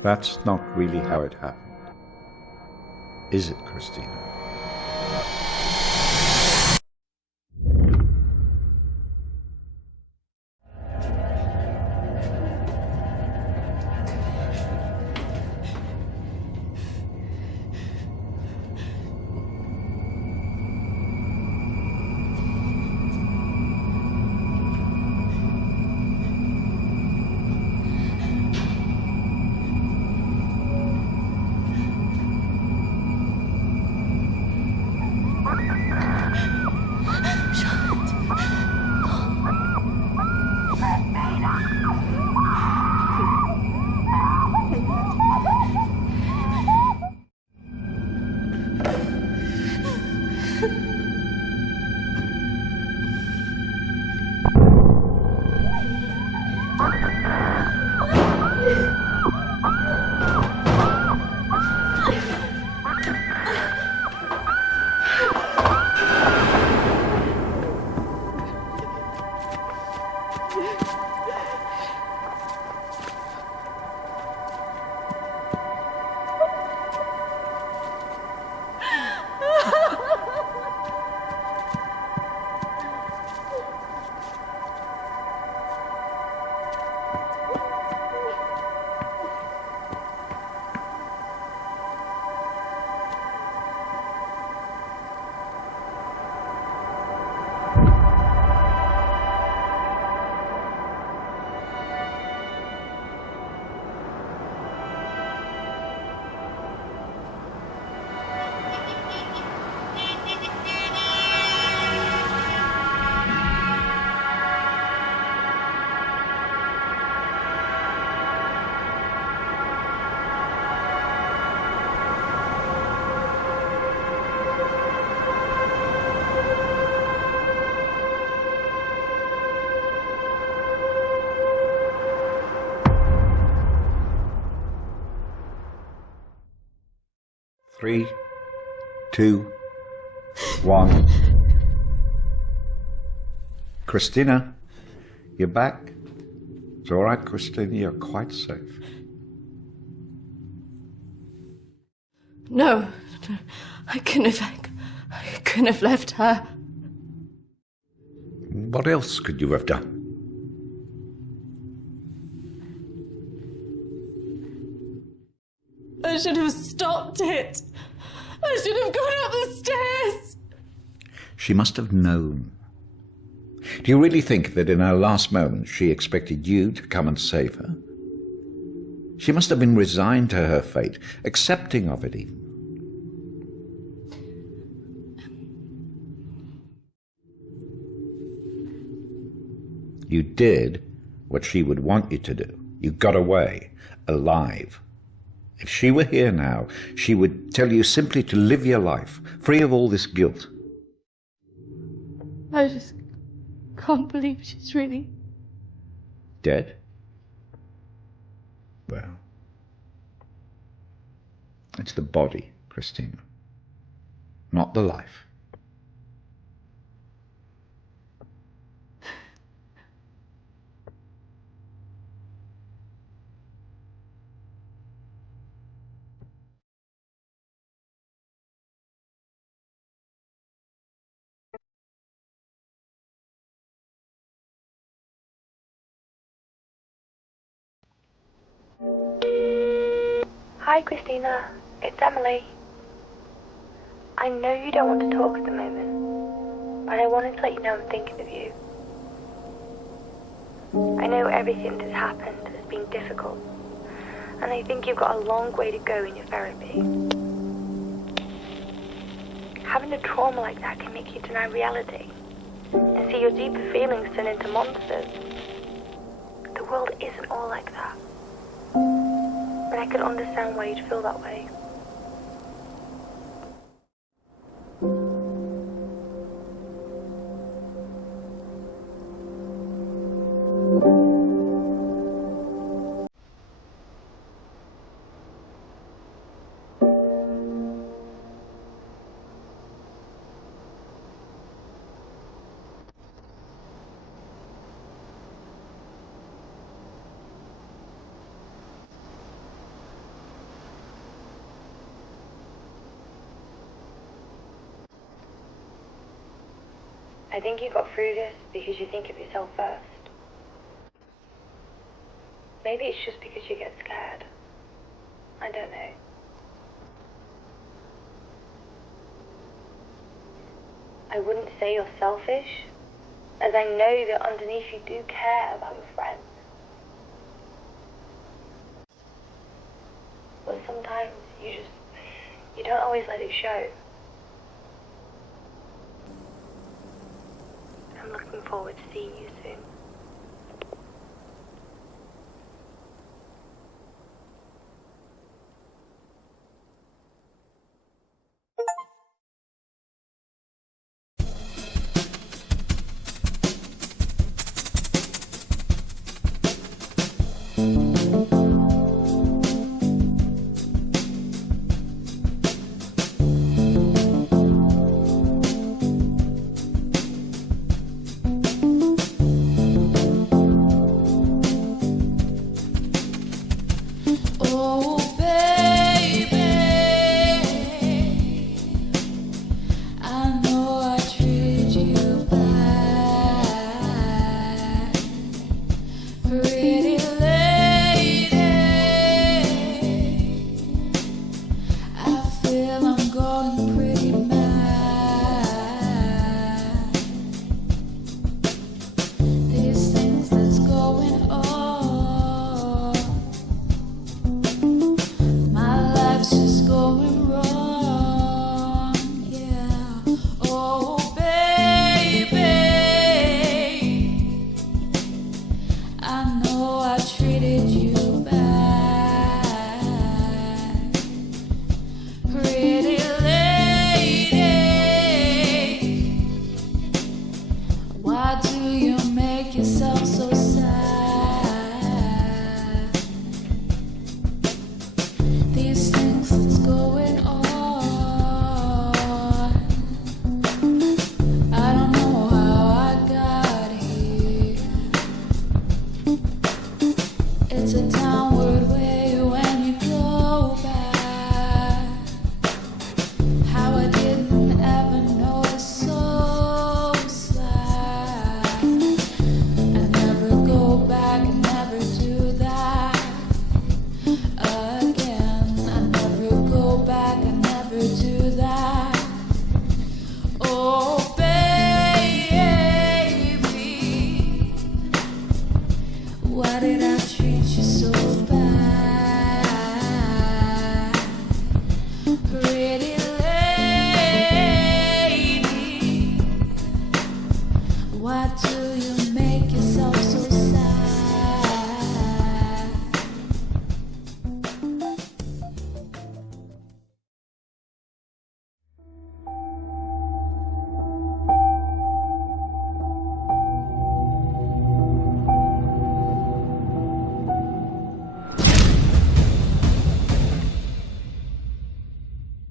That's not really how it happened. Is it, Kristina? 3, 2, 1. Kristina, you're back. It's all right, Kristina, you're quite safe. No, I couldn't have left her. What else could you have done? I should have stopped it. I should have gone up the stairs. She must have known. Do you really think that in her last moments she expected you to come and save her? She must have been resigned to her fate, accepting of it even. You did what she would want you to do. You got away, alive. If she were here now, she would tell you simply to live your life, free of all this guilt. I just can't believe she's really... Dead? Well, it's the body, Kristina, not the life. Hi, Kristina. It's Emily. I know you don't want to talk at the moment, but I wanted to let you know I'm thinking of you. I know everything that's happened has been difficult, and I think you've got a long way to go in your therapy. Having a trauma like that can make you deny reality and see your deeper feelings turn into monsters. The world isn't all like that. But I can understand why you'd feel that way. I think you got through this because you think of yourself first. Maybe it's just because you get scared. I don't know. I wouldn't say you're selfish, as I know that underneath you do care about your friends. But sometimes you don't always let it show. I'm looking forward to seeing you soon.